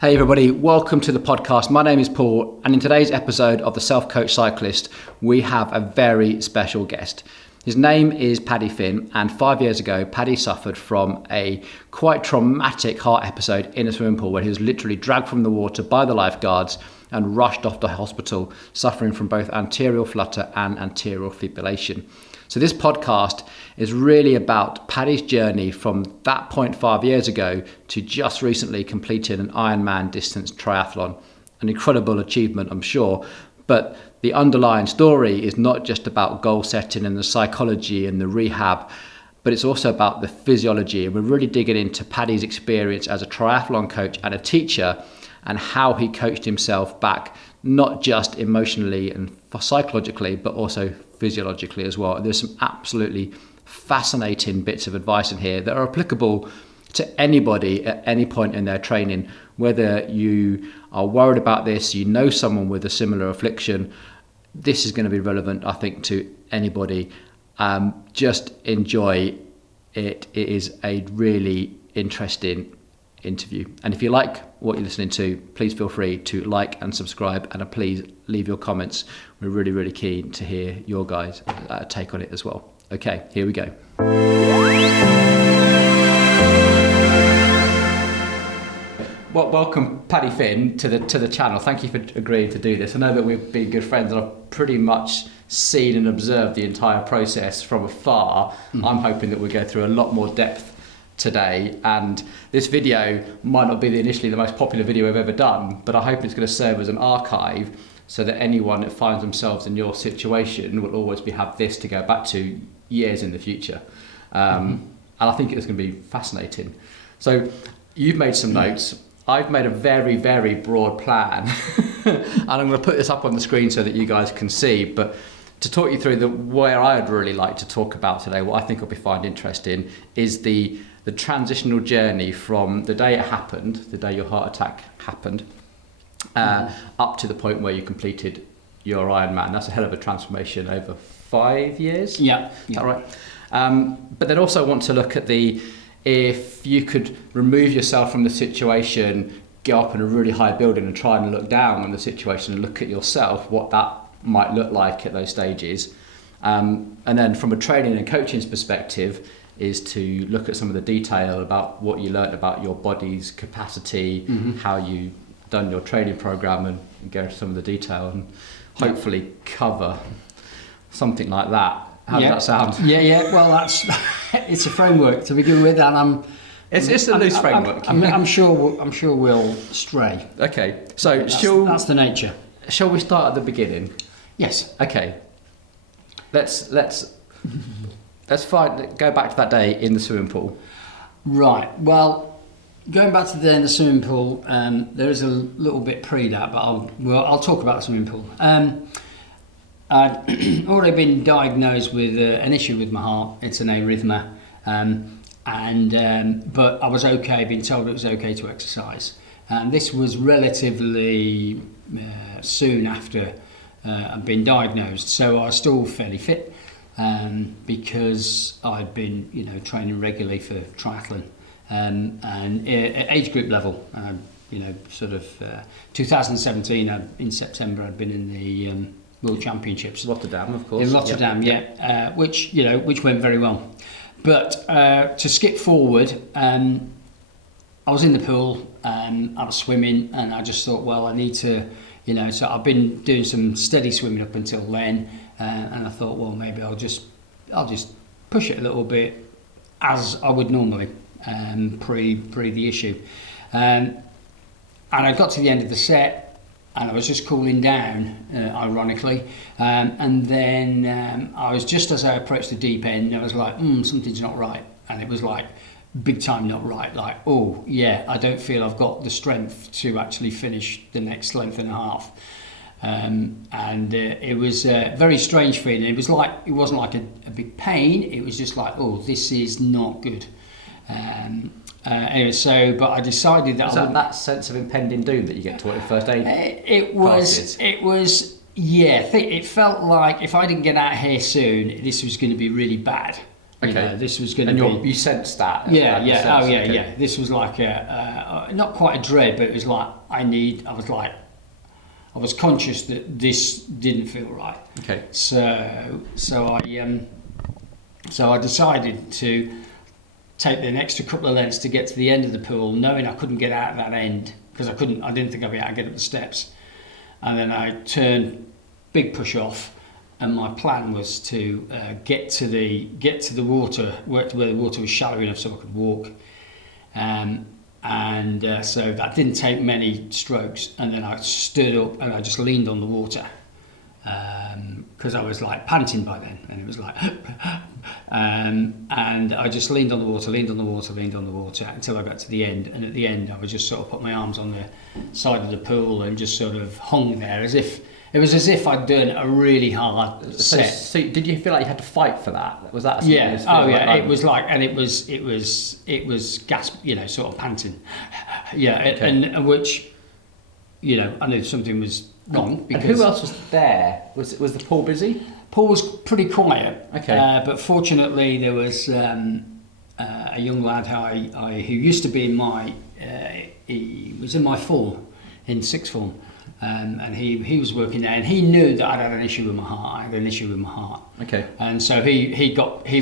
Hey everybody, welcome to the podcast. My name is Paul, and in today's episode of the Self-Coach Cyclist, we have a very special guest. His name is Paddy Finn, and 5 years ago, Paddy suffered from a quite traumatic heart episode in a swimming pool where he was literally dragged from the water by the lifeguards and rushed off to hospital, suffering from both atrial flutter and atrial fibrillation. So this podcast is really about Paddy's journey from that point 5 years ago to just recently completing an Ironman distance triathlon. An incredible achievement, I'm sure, but the underlying story is not just about goal setting and the psychology and the rehab, but it's also about the physiology. And we're really digging into Paddy's experience as a triathlon coach and a teacher and how he coached himself back, not just emotionally and psychologically, but also physiologically as well. There's some absolutely fascinating bits of advice in here that are applicable to anybody at any point in their training, whether you are worried about this, you know someone with a similar affliction. This is going to be relevant, I think, to anybody. Just enjoy it. It is a really interesting interview. And if you like what you're listening to, please feel free to like and subscribe, and please leave your comments. We're really, really keen to hear your guys' take on it as well. Okay, here we go. Well, welcome Paddy Finn to the channel. Thank you for agreeing to do this. I know that we've been good friends and I've pretty much seen and observed the entire process from afar. I'm hoping that we'll go through a lot more depth today, and this video might not be initially the most popular video we've ever done, but I hope it's going to serve as an archive so that anyone that finds themselves in your situation will always have this to go back to years in the future. And I think it's going to be fascinating. So you've made some notes. I've made a very, very broad plan and I'm going to put this up on the screen so that you guys can see, but to talk you through where I'd really like to talk about today, what I think will be find interesting is the transitional journey from the day it happened, the day your heart attack happened, up to the point where you completed your Ironman. That's a hell of a transformation over 5 years. Yeah. Is that right? But then also want to look at if you could remove yourself from the situation, go up in a really high building and try and look down on the situation and look at yourself, what that might look like at those stages. And then from a training and coaching's perspective is to look at some of the detail about what you learned about your body's capacity, how you done your training program, and go into some of the detail and hopefully cover something like that. How does that sound? Yeah. Well, that's it's a framework to begin with, and it's a loose framework. I'm sure we'll stray. Okay, so that's the nature. Shall we start at the beginning? Yes. Okay. Let's go back to that day in the swimming pool. Right. Well, going back to the day in the swimming pool, there is a little bit pre that, but I'll talk about the swimming pool. I'd already been diagnosed with an issue with my heart. It's an arrhythmia, but I was okay. Been told it was okay to exercise, and this was relatively soon after I'd been diagnosed. So I was still fairly fit because I'd been, training regularly for triathlon, and at age group level. 2017 in September, I'd been in the World Championships. Rotterdam, of course. In Rotterdam, yeah. Which went very well. But to skip forward, I was in the pool, I was swimming, and I just thought, well, I need to, so I've been doing some steady swimming up until then, and I thought, well, maybe I'll just push it a little bit as I would normally, pre the issue. And I got to the end of the set, and I was just cooling down, ironically, and then I was just as I approached the deep end, I was like, something's not right, and it was like big time not right, like, oh yeah, I don't feel I've got the strength to actually finish the next length and a half, and it was a very strange feeling. It wasn't like a big pain, it was just like, oh, this is not good. Anyway, but I decided that... Was that sense of impending doom that you get taught in first aid? It was, yeah. It felt like if I didn't get out of here soon, this was going to be really bad. Okay. You know, this was going to be. You sensed that. Yeah, yeah. Sense. Oh, yeah, Okay. yeah. This was like not quite a dread, but it was like I was conscious that this didn't feel right. Okay. So I decided to take an extra couple of lengths to get to the end of the pool, knowing I couldn't get out of that end because I didn't think I'd be able to get up the steps. And then I turned, big push off, and my plan was to get to the water, where the water was shallow enough so I could walk. So that didn't take many strokes, and then I stood up and I just leaned on the water because I was like panting by then, and it was like and I just leaned on the water until I got to the end, and at the end I would just sort of put my arms on the side of the pool and just sort of hung there as if I'd done a really hard set. So did you feel like you had to fight for that? Was that? Yeah. Oh yeah. Like, it was like, and it was gasp, you know, sort of panting. Yeah. Okay. And which, you know, I knew something was wrong. And who else was there? Was the pool busy? Pool was pretty quiet. Okay. But fortunately, there was a young lad who used to be in he was in my form, in sixth form. And he was working there, and he knew that I'd had an issue with my heart. I had an issue with my heart. Okay. And so he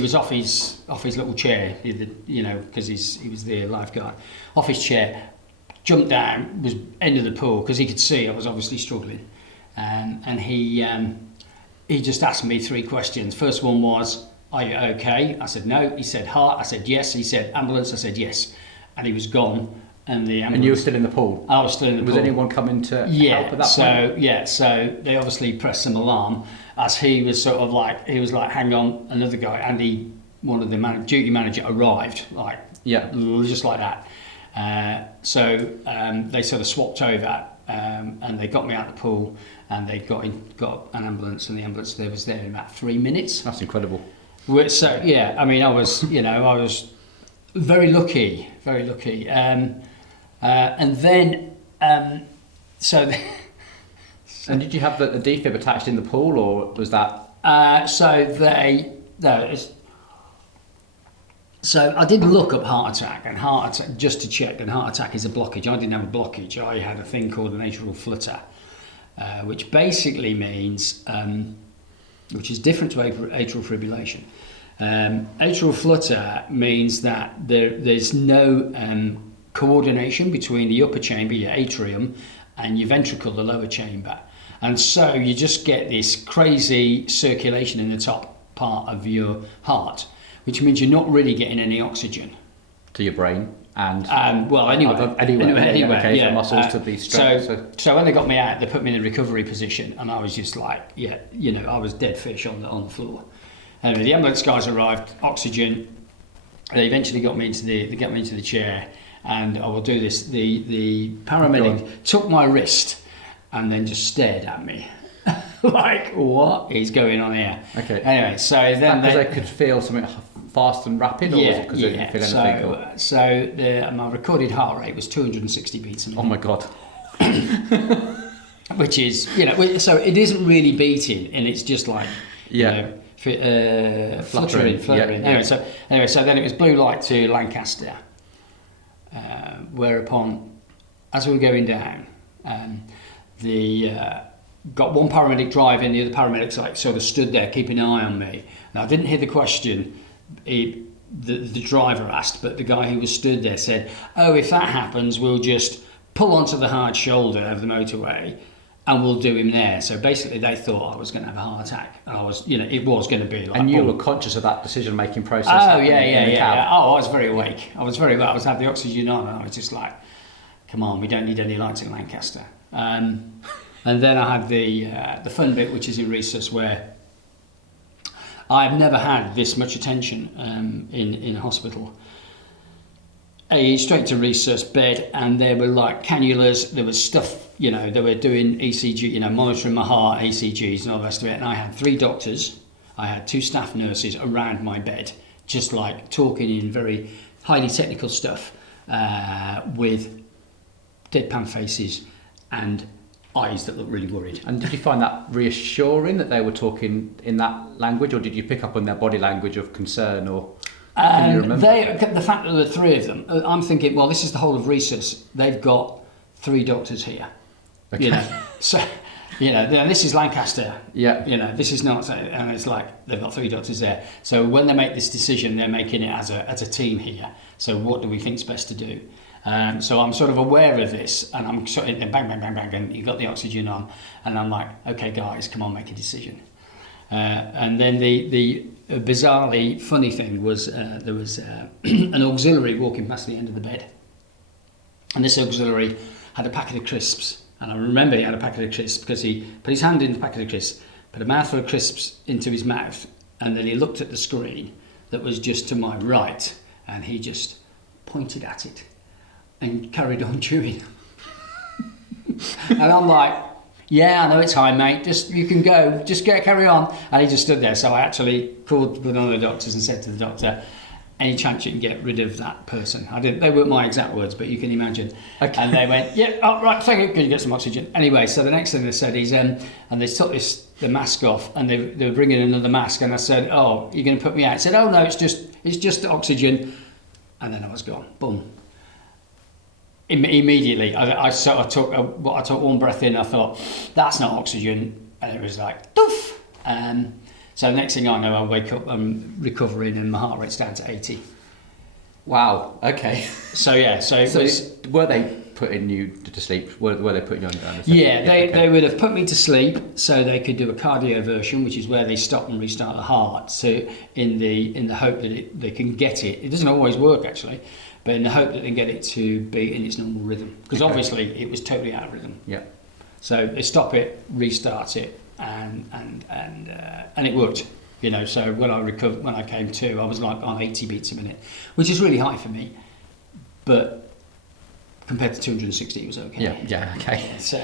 was off his little chair, you know, because he was the lifeguard, off his chair, jumped down, was end of the pool because he could see I was obviously struggling, and he just asked me 3 questions. First one was, "Are you okay?" I said no. He said heart. I said yes. He said ambulance. I said yes, and he was gone. And you were still in the pool? I was still in the pool. Was anyone coming to help at that point? Yeah, so they obviously pressed some alarm as he was sort of like, hang on, another guy, Andy, one of the duty manager, arrived, like, just like that. So they sort of swapped over and they got me out of the pool, and they got an ambulance, and the ambulance was there in about 3 minutes. That's incredible. So, yeah, I mean, I was very lucky, very lucky. And then, so... And did you have the defib attached in the pool, or was that... So I did look up heart attack just to check, and heart attack is a blockage. I didn't have a blockage. I had a thing called an atrial flutter, which basically means, which is different to atrial fibrillation. Atrial flutter means that there's no coordination between the upper chamber, your atrium, and your ventricle, the lower chamber. And so you just get this crazy circulation in the top part of your heart, which means you're not really getting any oxygen to your brain and anywhere, okay, yeah. For muscles to be straight. So when they got me out, they put me in the recovery position, and I was just like, I was dead fish on the floor. Anyway, the ambulance guys arrived, oxygen. They eventually got me into the chair, and I will do this. The paramedic took my wrist and then just stared at me, like, what is going on here? Okay. Anyway, so then they could feel something fast and rapid, or was it because they didn't feel anything? So my recorded heart rate was 260 beats a minute. Oh my god. Which is, so it isn't really beating, and it's just like, fluttering. Anyway, so then it was blue light to Lancaster, whereupon, as we were going down, got one paramedic driving, the other paramedics like sort of stood there keeping an eye on me. Now I didn't hear the question the driver asked, but the guy who was stood there said, "Oh, if that happens, we'll just pull onto the hard shoulder of the motorway and we'll do him there." So basically they thought I was going to have a heart attack. And I was, it was going to be like... And you were conscious of that decision-making process? Oh, yeah. Oh, I was very awake. I had the oxygen on, and I was just like, come on, we don't need any lights in Lancaster. And then I had the fun bit, which is in resus, where I've never had this much attention in hospital. Straight to resus bed, and there were like cannulas, there was stuff, they were doing ECG, monitoring my heart, ECGs and all the rest of it. And I had 3 doctors, I had 2 staff nurses around my bed, just like talking in very highly technical stuff with deadpan faces. And eyes that looked really worried. And did you find that reassuring that they were talking in that language, or did you pick up on their body language of concern, or can you remember? The fact that there were three of them, I'm thinking, well, this is the whole of Rhesus. They've got 3 doctors here. Okay. You know, so, you know, this is Lancaster. Yeah. You know, this is not, and it's like they've got 3 doctors there. So when they make this decision, they're making it as a team here. So what do we think's best to do? So I'm sort of aware of this, and I'm sort of bang, bang, bang, bang, and you've got the oxygen on, and I'm like, okay, guys, come on, make a decision. And then the bizarrely funny thing was there was an auxiliary walking past the end of the bed, and this auxiliary had a packet of crisps, and I remember he had a packet of crisps because he put his hand in the packet of crisps, put a mouthful of crisps into his mouth, and then he looked at the screen that was just to my right, and he just pointed at it and carried on chewing. And I'm like, yeah, I know it's high, mate, just you can go, just carry on. And he just stood there. So I actually called one of the doctors and said to the doctor, any chance you can get rid of that person? They weren't my exact words, but you can imagine. Okay. And they went, yeah, oh, right, thank you, can you get some oxygen? Anyway, so the next thing they said is, and they took the mask off, and they were bringing another mask, and I said, oh, you're going to put me out? He said, oh no, it's just oxygen. And then I was gone, boom. Immediately, I took one breath in. I thought, that's not oxygen, and it was like, doof. So the next thing I know, I wake up, I'm recovering, and my heart rate's down to 80. Wow. Okay. So yeah. So were they putting you to sleep? Were they putting you on down? Yeah, they would have put me to sleep so they could do a cardioversion, which is where they stop and restart the heart. So in the hope that they can get it. It doesn't always work actually. But in the hope that they get it to be in its normal rhythm, because obviously it was totally out of rhythm. Yeah. So they stop it, restart it, and it worked. You know, so when I came to, I was like on 80 beats a minute, which is really high for me, but compared to 260, it was okay. Yeah, okay. So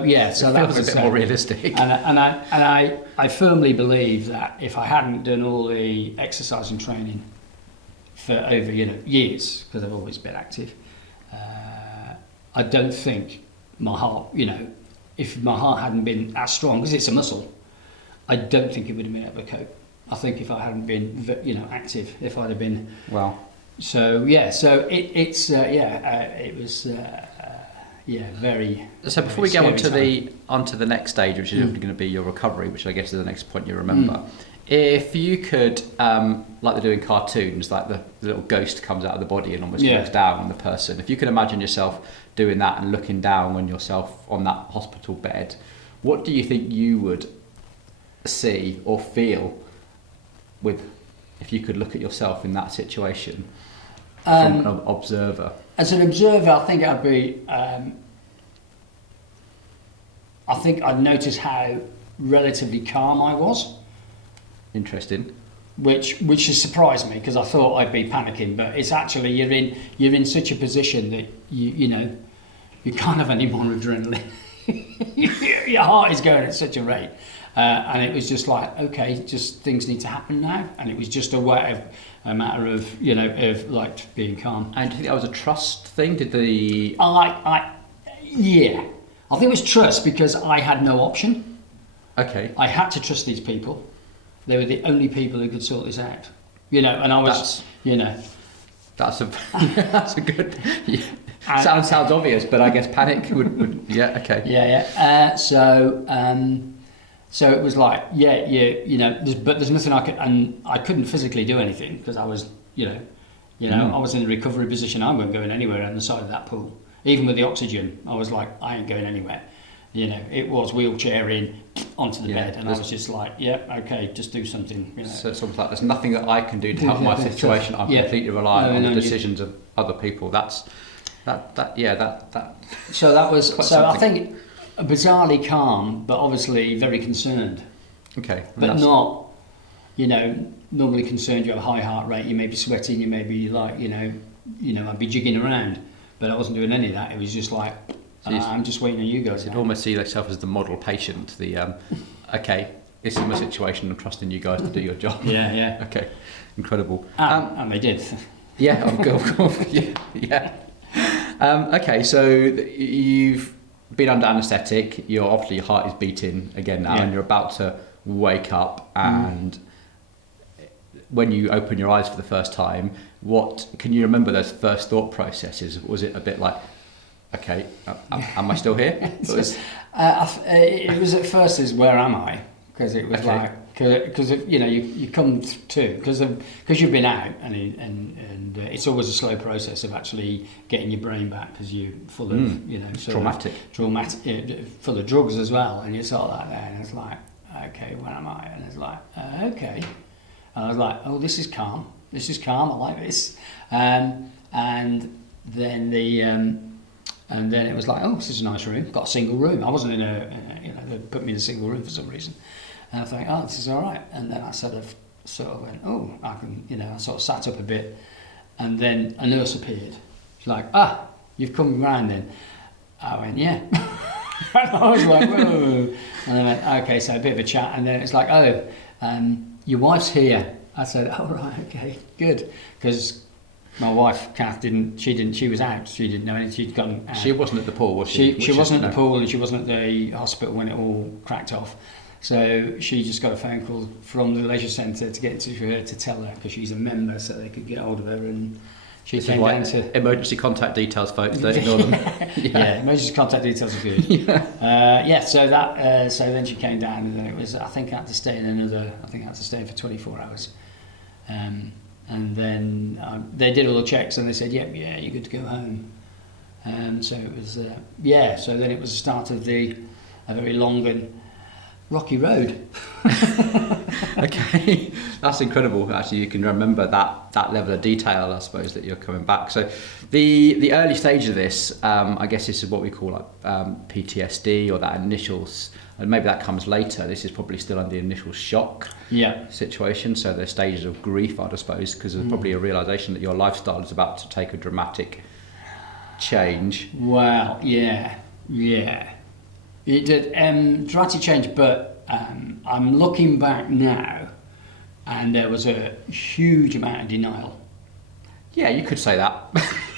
that was a bit more realistic. And I firmly believe that if I hadn't done all the exercise and training for over years, because I've always been active, I don't think my heart, if my heart hadn't been as strong, because it's a muscle, I don't think it would have been able to cope. I think if I hadn't been active, if I'd have been so it was very. So before we go onto the next stage, which is going to be your recovery, which I guess is the next point you remember. If you could, like they do in cartoons, like the little ghost comes out of the body and almost looks down on the person. If you could imagine yourself doing that and looking down on yourself on that hospital bed, what do you think you would see or feel if you could look at yourself in that situation from an observer? As an observer, I think I'd be. I think I'd notice how relatively calm I was. Interesting. Which has surprised me, because I thought I'd be panicking, but it's actually you're in such a position that you can't have any more adrenaline. Your heart is going at such a rate, and it was just like, okay, just things need to happen now, and it was just a matter of like being calm. And do you think that was a trust thing? Did the I think it was trust, because I had no option. Okay. I had to trust these people. They were the only people who could sort this out, and I was, That's a good. Sounds obvious, but I guess panic would okay. Yeah. So it was like, but there's nothing I could, and I couldn't physically do anything because I was, I was in a recovery position. I wasn't going anywhere on the side of that pool. Even with the oxygen, I was like, I ain't going anywhere. It was wheelchairing onto the bed, and I was just like, okay, just do something. So it's almost like there's nothing that I can do to help my situation. I'm completely reliant on the decisions of other people. That. So that was. So I think bizarrely calm, but obviously very concerned. Okay, but not, normally concerned. You have a high heart rate. You may be sweating. You may be like, I'd be jigging around, but I wasn't doing any of that. It was just like. I'm just waiting on you guys. You'd almost see yourself as the model patient. Okay, this is my situation. I'm trusting you guys to do your job. Yeah. Okay, incredible. And they did. Yeah, of course. Yeah. Okay, so you've being under anaesthetic, obviously your heart is beating again now, and you're about to wake up, and when you open your eyes for the first time, what can you remember those first thought processes? Was it a bit like, okay, am I still here? It was at first is where am I? Because it was like, because you come to because you've been out, and it's always a slow process of actually getting your brain back, because you're full of traumatic, full of drugs as well, and you're sort of like there, and it's like, okay, where am I? And it's like, okay, and I was like, oh, this is calm, I like this, and then and then it was like, oh, this is a nice room, got a single room. I wasn't they put me in a single room for some reason. And I thought, oh, this is all right. And then I sort of went, oh, I can, I sort of sat up a bit. And then a nurse appeared. She's like, you've come round then. I went, yeah. And I was like, whoa. And I went, okay, so a bit of a chat. And then it's like, oh, your wife's here. I said, oh, right, okay, good. Because my wife, Kath, she was out. She didn't know anything. She'd gone out. She wasn't at the pool, was she? She wasn't at the pool, and she wasn't at the hospital when it all cracked off. So she just got a phone call from the leisure centre to get in touch with her to tell her, because she's a member, so they could get hold of her. And she came down to emergency contact details, folks. Don't ignore them. Yeah, emergency contact details are good. So that so then she came down, and then it was, I think I had to stay for 24 hours. And then they did all the checks, and they said, yeah, you're good to go home. So it was, so then it was the start of a very long and rocky road. Okay, that's incredible. Actually, you can remember that level of detail, I suppose, that you're coming back. So the early stage of this, I guess this is what we call like PTSD, or that initial, and maybe that comes later. This is probably still under the initial shock situation. So there's stages of grief, I suppose, because there's probably a realization that your lifestyle is about to take a dramatic change. Well, yeah. It did dramatic change, but I'm looking back now, and there was a huge amount of denial. Yeah, you could say that.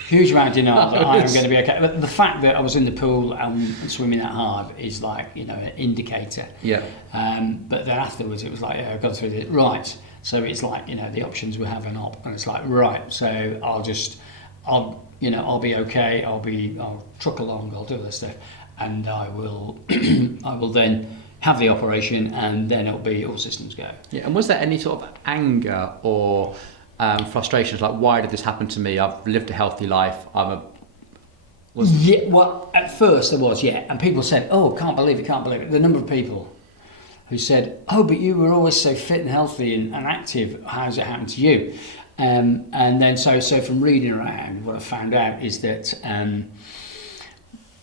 Huge amount of denial that I'm going to be okay. But the fact that I was in the pool and swimming that hard is like, an indicator. Yeah. But then afterwards it was like, I've gone through this. Right. So it's like, the options we have an op, and it's like, right. So I'll be okay. I'll truck along. I'll do this stuff. And I will then have the operation, and then it'll be all systems go. Yeah, and was there any sort of anger or frustrations, like, why did this happen to me? I've lived a healthy life. Yeah, well, at first there was, and people said, oh, can't believe it. The number of people who said, oh, but you were always so fit and healthy and active. How's it happened to you? And then so from reading around, what I found out is that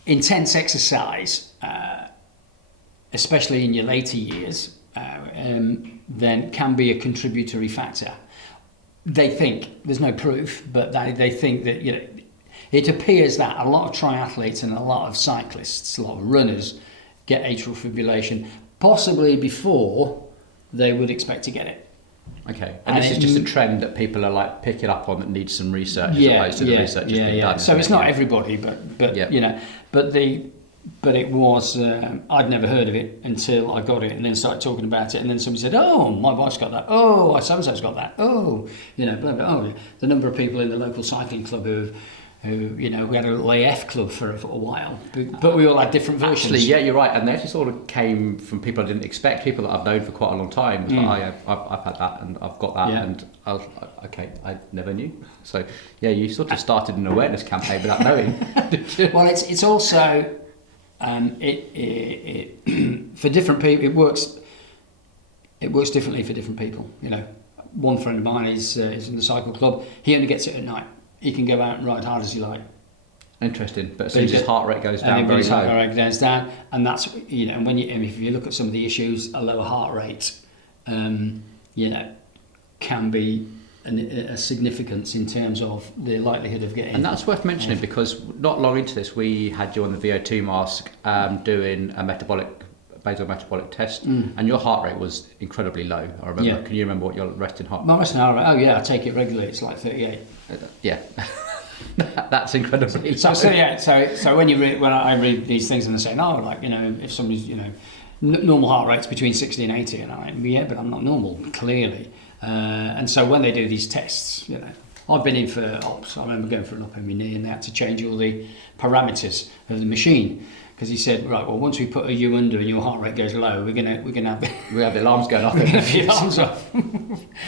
intense exercise, especially in your later years, then can be a contributory factor. They think, there's no proof, but they think that, it appears that a lot of triathletes and a lot of cyclists, a lot of runners, get atrial fibrillation possibly before they would expect to get it. Okay, and this is just a trend that people are like picking up on, that needs some research as opposed to the research that's been done. So it's not everybody, but it was, I'd never heard of it until I got it, and then started talking about it, and then somebody said, oh, my wife's got that, oh, so-and-so's got that, oh, blah, blah, oh, the number of people in the local cycling club who we had a little AF club for a while, but we all had different versions. Actually, yeah, you're right, and they actually sort of came from people I didn't expect, people that I've known for quite a long time. It's like, I've had that, and I've got that, and I was like, okay, I never knew. So, yeah, you sort of started an awareness campaign without knowing. Well, it's also, for different people, it works differently for different people. One friend of mine is in the cycle club. He only gets it at night. He can go out and ride hard as he like. Interesting, but as soon as his heart rate goes down very low. Heart rate goes down, and that's and if you look at some of the issues, a lower heart rate, can be a significance in terms of the likelihood of getting. And that's worth mentioning, because not long into this, we had you on the VO2 mask doing a basal metabolic test, and your heart rate was incredibly low. I remember. Yeah. Can you remember what your resting heart? My resting heart rate? Oh yeah, I take it regularly. It's like 38. Yeah. That's incredibly low. So when I read these things and they're saying, oh, like, if somebody's, normal heart rate's between 60 and 80, and I'm like, yeah, but I'm not normal, clearly. And so when they do these tests, I've been in for ops. I remember going for an op in my knee, and they had to change all the parameters of the machine, because he said, right, well, once we put you under and your heart rate goes low, we're gonna have we have the alarms going off. We're gonna have the alarms off. We're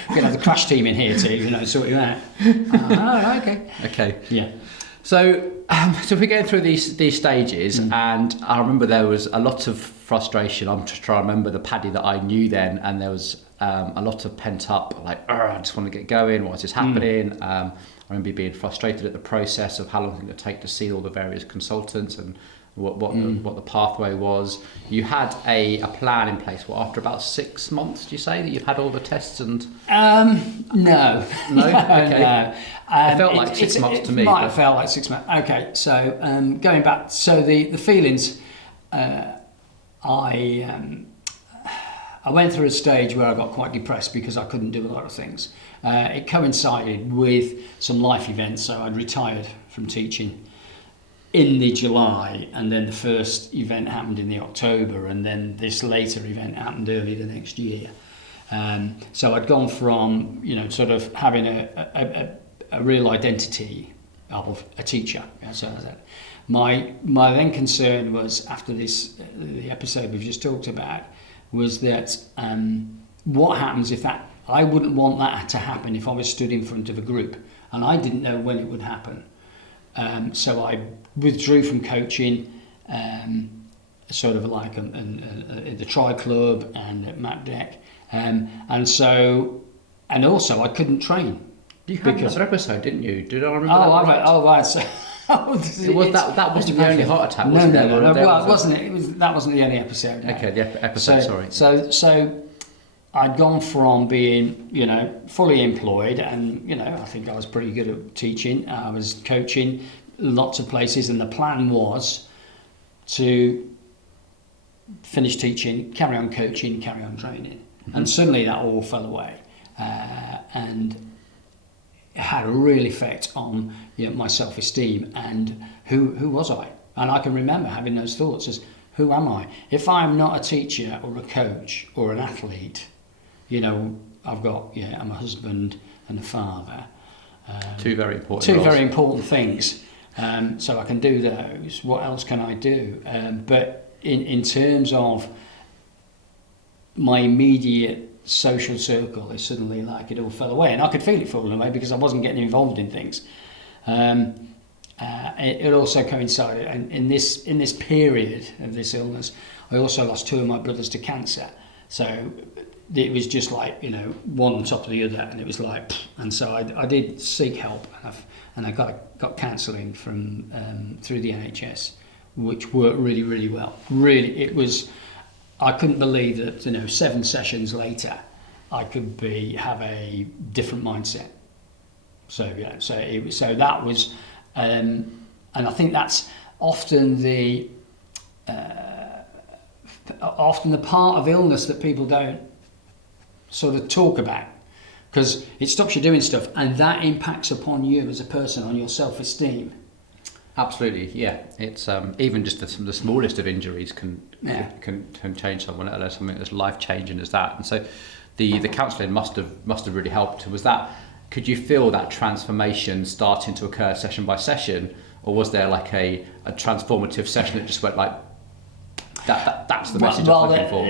gonna have the crash team in here to sort you out. Okay. Okay. Yeah. So we're going through these stages, and I remember there was a lot of frustration. I'm just trying to remember the Paddy that I knew then, and there was a lot of pent up, like, I just want to get going. Why is this happening? I remember being frustrated at the process of how long it would take to see all the various consultants and what the pathway was. You had a plan in place. After about 6 months, do you say that you've had all the tests and? No. Okay. No. It felt like 6 months to me. It might have felt like 6 months. Okay, so going back, so the feelings, I went through a stage where I got quite depressed because I couldn't do a lot of things. It coincided with some life events, so I'd retired from teaching in the July, and then the first event happened in the October, and then this later event happened early the next year. So I'd gone from sort of having a real identity of a teacher. So my then concern was, after the episode we've just talked about, was that what happens if that, I wouldn't want that to happen if I was stood in front of a group, and I didn't know when it would happen. So I withdrew from coaching, sort of like at the Tri Club and at MacDeck, and also I couldn't train. You had another episode, didn't you? Did I remember? Right. So that wasn't the only heart attack, was it? No. Well, it wasn't. That wasn't the only episode. No. Okay, the episode. Sorry. So I'd gone from being, fully employed, and I think I was pretty good at teaching. I was coaching lots of places, and the plan was to finish teaching, carry on coaching, carry on training. Mm-hmm. And suddenly that all fell away, and it had a real effect on my self-esteem and who was I. And I can remember having those thoughts as, who am I? If I'm not a teacher or a coach or an athlete, I've got, I'm a husband and a father. Two very important things. So I can do those. What else can I do? But in terms of my immediate social circle, it's suddenly like it all fell away, and I could feel it falling away because I wasn't getting involved in things. It also coincided, and in this period of this illness, I also lost two of my brothers to cancer. So it was just like, one on top of the other, and it was like, and so I did seek help, and I got counselling from through the NHS, which worked really, really well. Really, it was. I couldn't believe that 7 sessions later, I could have a different mindset. So that was, and I think that's often the part of illness that people don't sort of talk about, because it stops you doing stuff, and that impacts upon you as a person, on your self-esteem. Absolutely, yeah. It's even just the smallest of injuries can change someone, let alone something as life changing as that. And so, the counselling must have really helped. Could you feel that transformation starting to occur session by session, or was there like a transformative session that just went like, that's the message I'm looking for?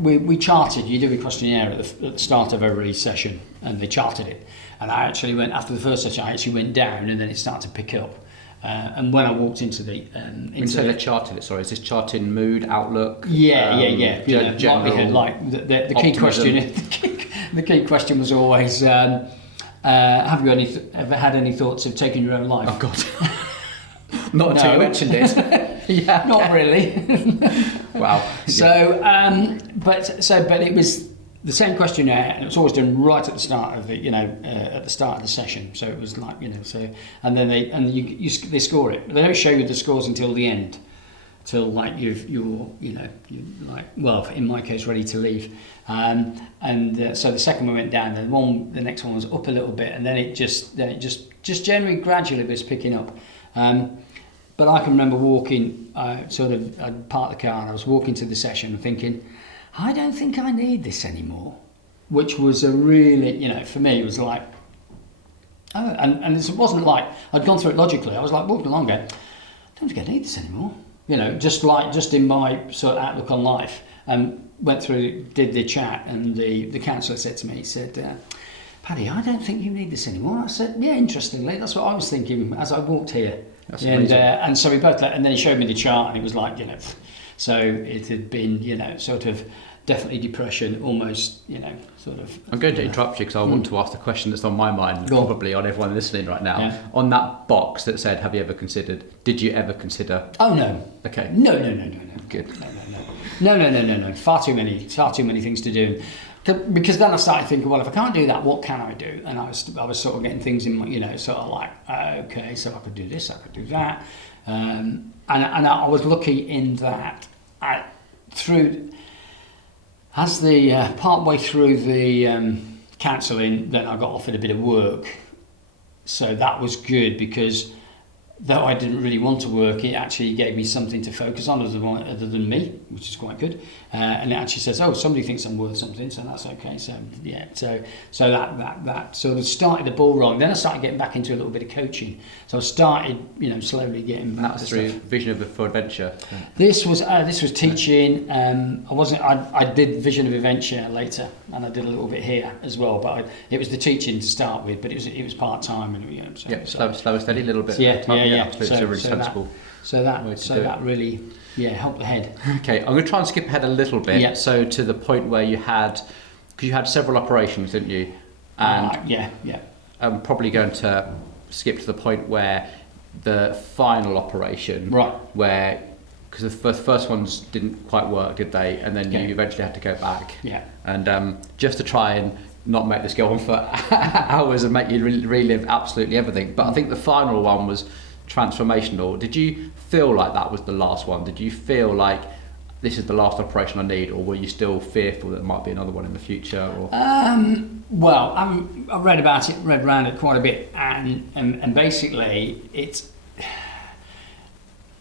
We charted. You do a questionnaire at the start of every session, and they charted it. And I actually went, after the first session, I actually went down, and then it started to pick up. And when I walked into the... when you say they charted it, sorry, is this charting mood, outlook? Yeah. General like the key question. The key question was always, have you ever had any thoughts of taking your own life? Oh God. Not until you mentioned it. Yeah. Not really. Wow. But it was the same questionnaire, and it was always done right at the start of the at the start of the session. So it was like so, and then they score it. They don't show you the scores until the end. till like you're like, well, in my case, ready to leave. So the second one went down, the next one was up a little bit, and then it just generally gradually was picking up. But I can remember walking, I'd parked the car and I was walking to the session thinking, I don't think I need this anymore, which was a really, for me, it was like, oh, and it wasn't like I'd gone through it logically. I was like walking along going, I don't think I need this anymore. Just in my sort of outlook on life. Went through, did the chat, and the counsellor said to me, he said, Paddy, I don't think you need this anymore. I said, yeah, interestingly, that's what I was thinking as I walked here. And so we both, and then he showed me the chart, and it was like, so it had been, sort of definitely depression, almost, sort of. I'm going to interrupt you because I want to ask the question that's on my mind, probably on everyone listening right now. Yeah. On that box that said, have you ever considered, did you ever consider? Oh, no. Okay. No. Good. No. Far too many things to do. Because then I started thinking, well, if I can't do that, what can I do? And I was sort of getting things in my, sort of like, okay, so I could do this, I could do that. And I was lucky in that as the part way through the counselling, then I got offered a bit of work. So that was good because though I didn't really want to work, it actually gave me something to focus on other than me, which is quite good. And it actually says, oh, somebody thinks I'm worth something, so that's okay. So yeah, so that sort of started the ball rolling. Then I started getting back into a little bit of coaching. So I started, slowly getting back to through stuff. Vision for Adventure. This was teaching. I did Vision of Adventure later, and I did a little bit here as well. But it was the teaching to start with, but it was part time, and slow and steady, a little bit. Yeah. So really sensible. That really helped the head. Okay, I'm going to try and skip ahead a little bit. Yeah. So to the point where because you had several operations, didn't you? And yeah. I'm probably going to skip to the point where the final operation, right? Where because the first ones didn't quite work, did they? And then you eventually had to go back. Yeah. And just to try and not make this go on for hours and make you relive absolutely everything. But I think the final one was transformational. Did you feel like that was the last one? Did you feel like this is the last operation I need, or were you still fearful that there might be another one in the future? Or well, I've read around it quite a bit, and basically it's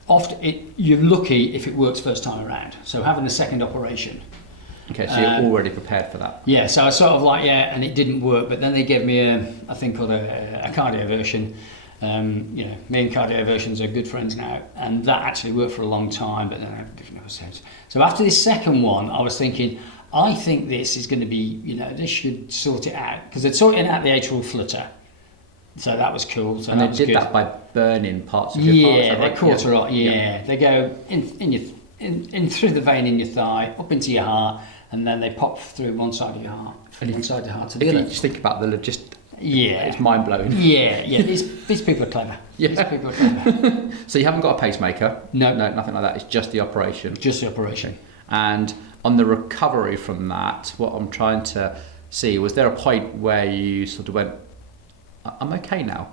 often you're lucky if it works first time around. So having the second operation. Okay, so you're already prepared for that. Yeah, so I sort of like, and it didn't work, but then they gave me a cardioversion. Me and cardioversions are good friends now, and that actually worked for a long time, but then I have different episodes. So after this second one, I was thinking, I think this is going to be, this should sort it out, because they'd sorted out the atrial flutter. So that was cool. So and that they was did good. that by burning parts of your heart. Yeah, they cauterize. Yeah, they go in through the vein in your thigh, up into your heart, and then they pop through one side of your heart, from one side of the heart to the other. You just think about the logistics. Yeah, it's mind blowing. Yeah. These people are clever. Yeah. These people are clever. So you haven't got a pacemaker? No, nothing like that. It's just the operation. Just the operation. Okay. And on the recovery from that, what I'm trying to see, was there a point where you sort of went, I'm okay now?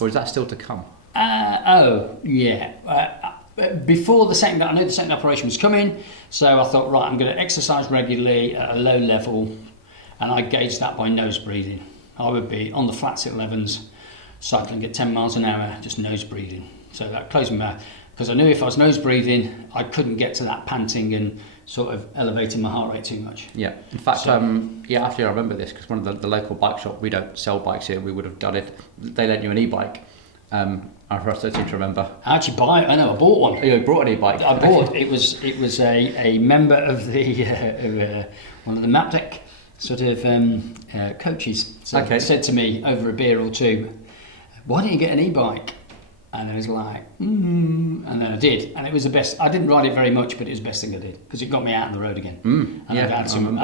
Or is that still to come? Before the second, I knew the second operation was coming, so I thought, right, I'm going to exercise regularly at a low level, and I gauged that by nose breathing. I would be on the flats at 11s, cycling at 10 miles an hour, just nose breathing. So that closed my mouth, because I knew if I was nose breathing, I couldn't get to that panting and sort of elevating my heart rate too much. Yeah, in fact, actually I remember this, because one of the local bike shop, we don't sell bikes here, we would have done it, they lent you an e-bike. I seem to remember. I actually I bought one. You brought an e-bike. I bought. It was a member of the one of the MapDeck sort of coaches. So said to me over a beer or two, "Why don't you get an e-bike?" And I was like, and then I did, and it was the best. I didn't ride it very much, but it was the best thing I did, because it got me out on the road again. And I've had some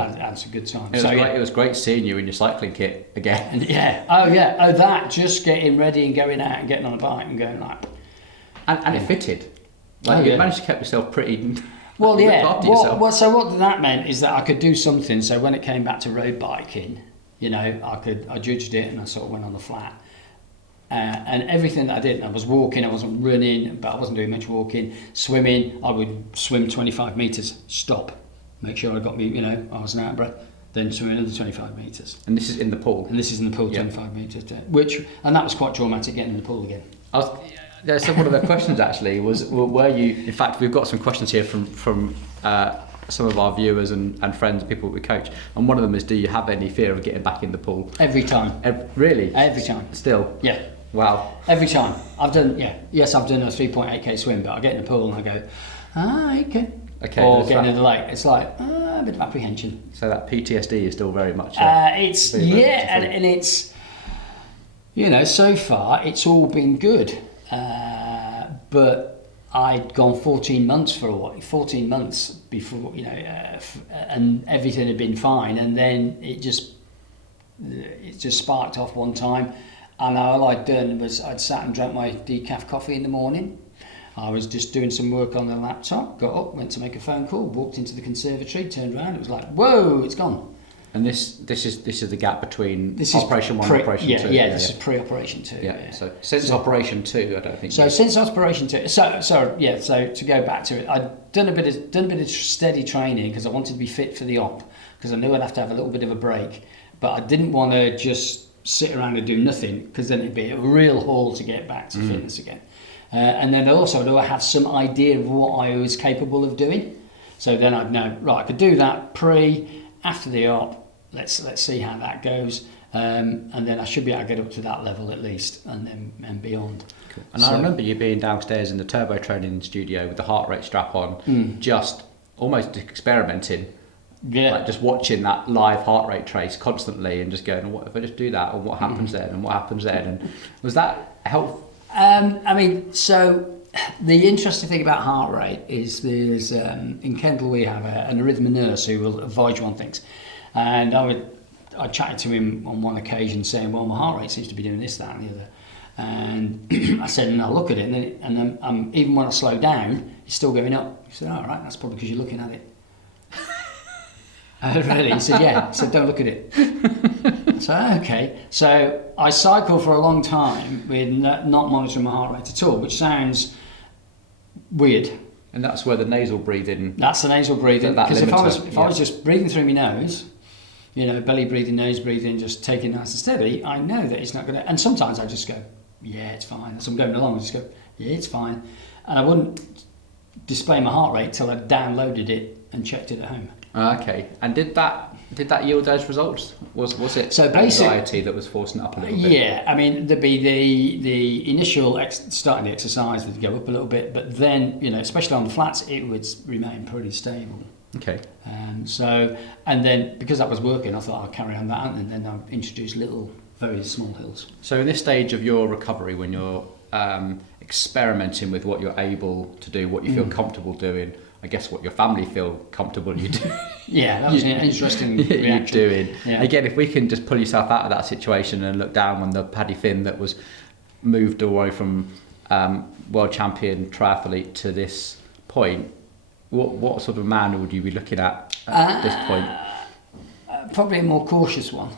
good times. It was great seeing you in your cycling kit again. That just getting ready and going out and getting on a bike and going like, and it fitted. You managed to keep yourself pretty. Well, yeah. So what that meant is that I could do something. So when it came back to road biking, I judged it and I sort of went on the flat. And everything that I did, I was walking, I wasn't running, but I wasn't doing much walking. Swimming, I would swim 25 metres, stop, make sure I got me, I wasn't out of breath, then swim another 25 metres. And this is in the pool? And this is in the pool, 25 metres. And that was quite traumatic, getting in the pool again. So one of the questions actually was, were you, in fact, we've got some questions here from some of our viewers and friends, people we coach, and one of them is, do you have any fear of getting back in the pool? Every time. Really? Every time. Still? Yeah. Wow. Every time. I've done a 3.8k swim, but I get in the pool and I go, okay. Or get into the lake. It's like a bit of apprehension. So that PTSD is still very much. It's and it's so far it's all been good, but I'd gone 14 months before and everything had been fine, and then it just sparked off one time. And all I'd done was I'd sat and drank my decaf coffee in the morning. I was just doing some work on the laptop, got up, went to make a phone call, walked into the conservatory, turned around, it was like, whoa, it's gone. And this is the gap between Operation 1 and Operation 2? Yeah, this is pre-Operation 2. Yeah. So since Operation 2, I don't think... Since Operation 2, so to go back to it, I'd done a bit of steady training because I wanted to be fit for the op, because I knew I'd have to have a little bit of a break, but I didn't want to just sit around and do nothing, because then it'd be a real haul to get back to fitness again. And then also do I have some idea of what I was capable of doing, so then I'd know, right, I could do that after the op, let's see how that goes, and then I should be able to get up to that level at least, and beyond. Cool. And I remember you being downstairs in the turbo training studio with the heart rate strap on, just almost experimenting. Yeah. Like just watching that live heart rate trace constantly and just going, what if I just do that, or what happens then, and what happens then? And was that helpful? So the interesting thing about heart rate is there's in Kendal we have an arrhythmia nurse who will advise you on things, and I chatted to him on one occasion saying, well, my heart rate seems to be doing this, that, and the other, and I said, and I'll look at it, and then even when I slow down, it's still going up. He said, all right, that's probably because you're looking at it. Really? He said, yeah. He said, don't look at it. So, okay. So I cycled for a long time with not monitoring my heart rate at all, which sounds weird. And that's where the nasal breathing... That's the nasal breathing. Because if I was just breathing through my nose, belly breathing, nose breathing, just taking it nice and steady, I know that it's not going to... And sometimes I just go, yeah, it's fine. As I'm going along, I just go, yeah, it's fine. And I wouldn't display my heart rate till I downloaded it and checked it at home. Okay, and did that yield those results? Was it anxiety that was forcing it up a little bit? Yeah, I mean there'd be the initial starting the exercise would go up a little bit, but then especially on the flats it would remain pretty stable. Okay. And then because that was working, I thought I'll carry on that, and then I introduced very small hills. So in this stage of your recovery, when you're experimenting with what you're able to do, what you feel comfortable doing, I guess what your family feel comfortable you do. Yeah, that was an interesting reaction. You're doing. Yeah. Again, if we can just pull yourself out of that situation and look down on the Paddy Finn that was moved away from world champion triathlete to this point, what sort of man would you be looking at this point? Probably a more cautious one.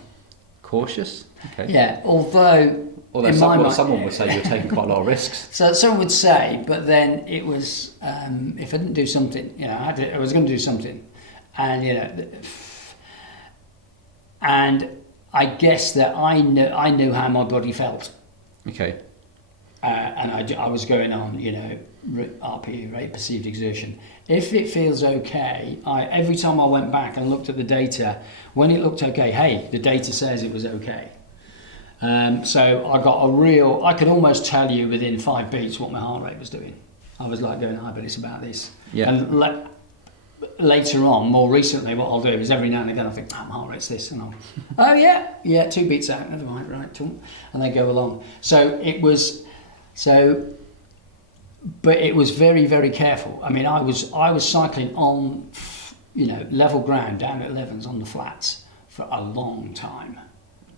Cautious? Okay. Yeah, although someone would say you're taking quite a lot of risks. So someone would say, but then it was if I didn't do something, I was going to do something, and and I guess that I knew how my body felt. Okay. And I was going on, RPE, rate perceived exertion. If it feels okay, every time I went back and looked at the data, when it looked okay, hey, the data says it was okay. So I could almost tell you within 5 beats what my heart rate was doing. I was like going, but it's about this. Yeah. And later on, more recently, what I'll do is every now and again I think, my heart rate's this, and I'll, 2 beats out, never mind, right, and they go along. But it was very, very careful. I mean, I was cycling on, level ground down at 11s on the flats for a long time.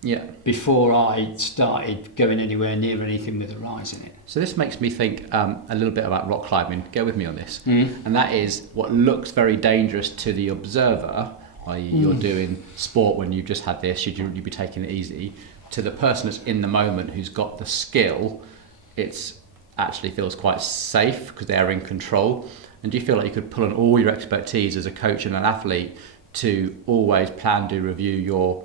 Yeah. Before I started going anywhere near anything with a rise in it. So this makes me think a little bit about rock climbing. Go with me on this. And that is what looks very dangerous to the observer, i.e. you're doing sport when you've just had this, should you be taking it easy, to the person that's in the moment who's got the skill, it's actually feels quite safe because they're in control. And do you feel like you could pull on all your expertise as a coach and an athlete to always plan, do, review your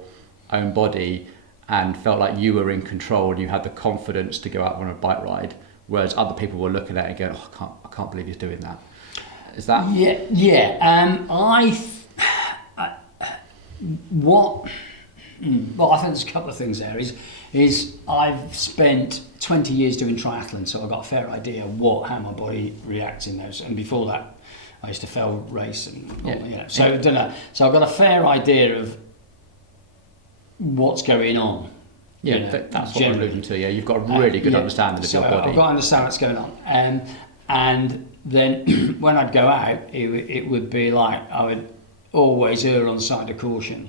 own body, and felt like you were in control and you had the confidence to go out on a bike ride, whereas other people were looking at it and going, oh, I can't believe he's doing that? Is that? Well, I think there's a couple of things there. Is I've spent 20 years doing triathlon, so I've got a fair idea how my body reacts in those. And before that, I used to fell race and So I don't know. So I've got a fair idea of what's going on. Yeah, that's what I'm alluding to. Yeah, you've got a really good understanding of your body. I've got to understand what's going on. And then when I'd go out, it would be like I would always err on the side of caution.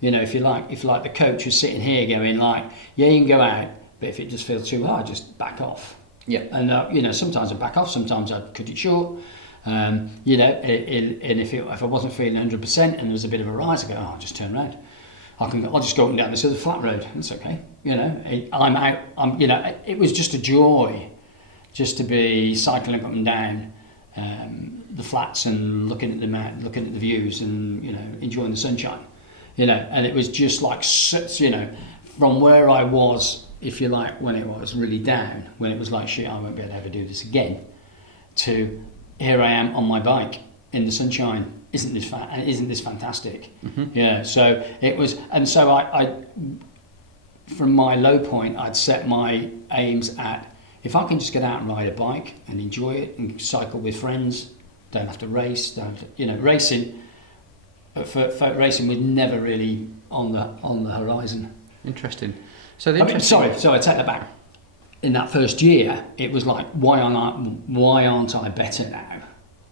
If you like the coach was sitting here going like, yeah, you can go out, but if it just feels too hard, just back off. Yeah. And sometimes I'd back off, sometimes I'd cut it short. And if I wasn't feeling 100% and there was a bit of a rise, I go, I'll just turn around. I'll just go up and down this other flat road. It's okay. I'm out. It was just a joy, just to be cycling up and down the flats and looking at the views and enjoying the sunshine. And it was just like from where I was, if you like, when it was really down, when it was like shit, I won't be able to ever do this again, to here I am on my bike in the sunshine. Isn't this fantastic? Mm-hmm. Yeah. So it was, and so I from my low point, I'd set my aims at, if I can just get out and ride a bike and enjoy it and cycle with friends, don't have to race, racing. Racing was never really on the horizon. Interesting. So I take that back. In that first year, it was like, why aren't I better now?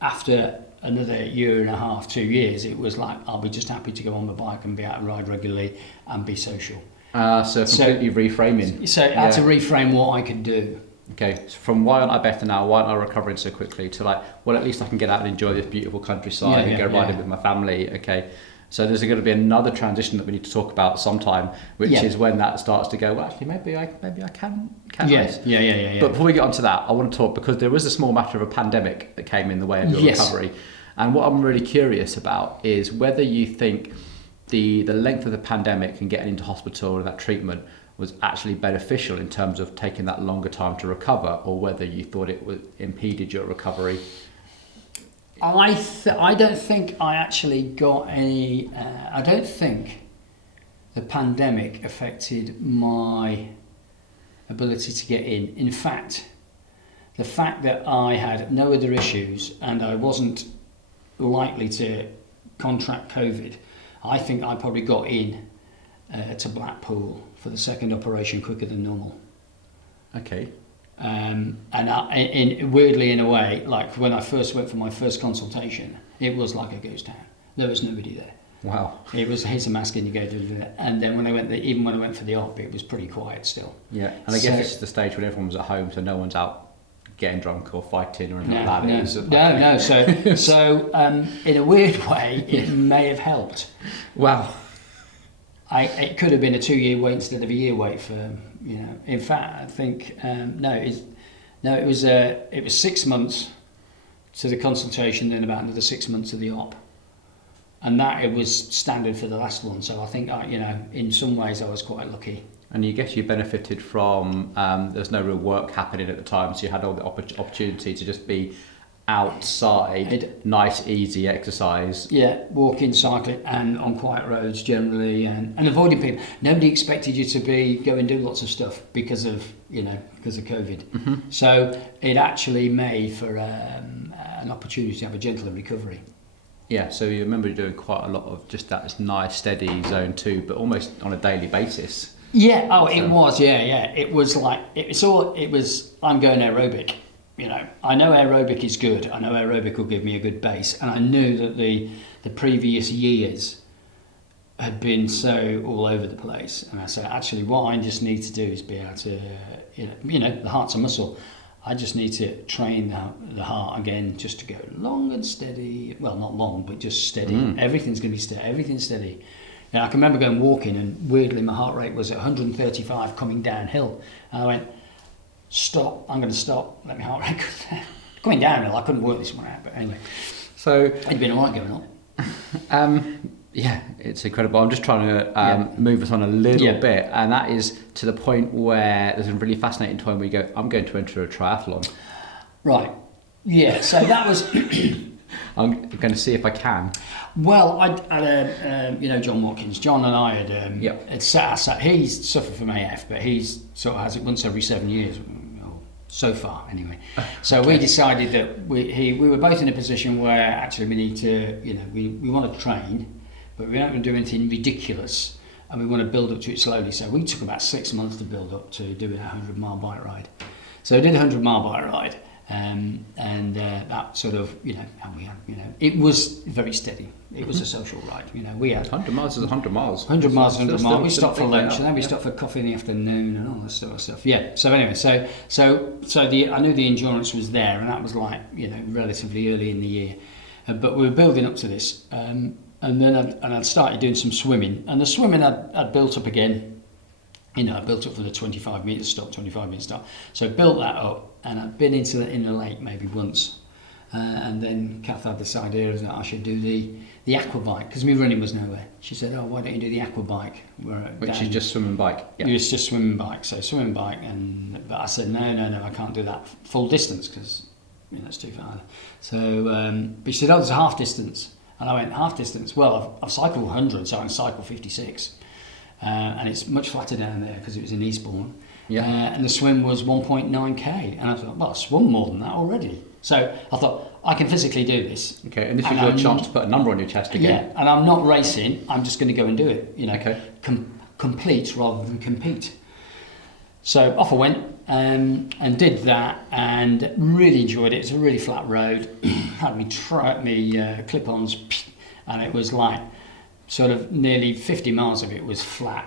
After another year and a half, 2 years, it was like, I'll be just happy to go on the bike and be out and ride regularly and be social. So completely reframing. So I had to reframe what I could do. Okay, so from why aren't I better now, why aren't I recovering so quickly, to like, well, at least I can get out and enjoy this beautiful countryside and go riding with my family. Okay, so there's going to be another transition that we need to talk about sometime, which is when that starts to go, well, actually, maybe I can race. Yeah. But before we get onto that, I want to talk, because there was a small matter of a pandemic that came in the way of your recovery. And what I'm really curious about is whether you think the length of the pandemic and getting into hospital and that treatment was actually beneficial in terms of taking that longer time to recover, or whether you thought it impeded your recovery. I don't think I actually got any. I don't think the pandemic affected my ability to get in. In fact, the fact that I had no other issues and I wasn't likely to contract COVID, I think I probably got in to Blackpool for the second operation quicker than normal. Okay. And weirdly, in a way, like when I first went for my first consultation, it was like a ghost town. There was nobody there. Wow. It was, here's a mask and you go do it. And then when I went for the op, it was pretty quiet still. Yeah, and I guess it's the stage when everyone was at home, so no one's out getting drunk or fighting or anything like that. No. So in a weird way, it may have helped. Wow. It could have been a 2-year wait instead of a year wait for, In fact, I think it was 6 months to the consultation, then about another 6 months to the op, and that it was standard for the last one. So I think in some ways I was quite lucky. And you guess you benefited from there's no real work happening at the time, so you had all the opportunity to just be outside, nice, easy exercise. Yeah, walking, cycling, and on quiet roads generally, and avoiding people. Nobody expected you to go and do lots of stuff because of COVID. Mm-hmm. So it actually made for an opportunity to have a gentler recovery. Yeah, so you remember doing quite a lot of just that nice, steady zone 2, but almost on a daily basis. Yeah, it was. It was like I'm going aerobic. I know aerobic is good. I know aerobic will give me a good base, and I knew that the previous years had been so all over the place. And I said, actually, what I just need to do is be able to, the heart's a muscle. I just need to train the heart again, just to go long and steady. Well, not long, but just steady. Everything's going to be steady. Everything's steady. Yeah, I can remember going walking, and weirdly my heart rate was at 135 coming downhill. And I went, stop, I'm going to stop, let my heart rate go down. Coming downhill, I couldn't work this one out, but anyway. So it'd been all right going on. Yeah, it's incredible. I'm just trying to move us on a little bit, and that is to the point where there's a really fascinating time where you go, I'm going to enter a triathlon. Right. Yeah, so that was... I'm going to see if I can. Well, John Watkins. John and I had sat. He's suffered from AF, but he's sort of has it once every 7 years, so far anyway. So we decided that we were both in a position where actually we need to, we want to train, but we don't want to do anything ridiculous, and we want to build up to it slowly. So we took about 6 months to build up to doing a 100-mile bike ride. So I did a 100-mile bike ride. That sort of, it was very steady. It was a social ride. We had 100 miles is 100 miles. 100 miles, 100 miles. We stopped for lunch, and then we stopped for coffee in the afternoon, and all that sort of stuff. Yeah. So anyway, I knew the endurance was there, and that was like, relatively early in the year, but we were building up to this, and then I'd started doing some swimming, and the swimming I'd built up again. I built up for the 25 metre stop, 25 minute start. So I built that up, and I'd been in the lake maybe once. And then Kath had this idea that I should do the aqua bike, because my running was nowhere. She said, "Oh, why don't you do the aqua bike?" Which is just swimming bike. Yeah. It's just swimming bike. So swimming bike, but I said, no, I can't do that full distance, because it's too far. So, but she said, "Oh, there's a half distance." And I went, "Half distance? Well, I've cycled 100, so I can cycle 56. And it's much flatter down there because it was in Eastbourne. Yeah. And the swim was 1.9k, and I thought, well, I've swum more than that already. So I thought, I can physically do this. Okay, and this is your chance to put a number on your chest again. Yeah, and I'm not racing, I'm just going to go and do it. Okay. Complete rather than compete. So off I went and did that, and really enjoyed it. It's a really flat road. Had me clip-ons, and it was like, sort of nearly 50 miles of it was flat,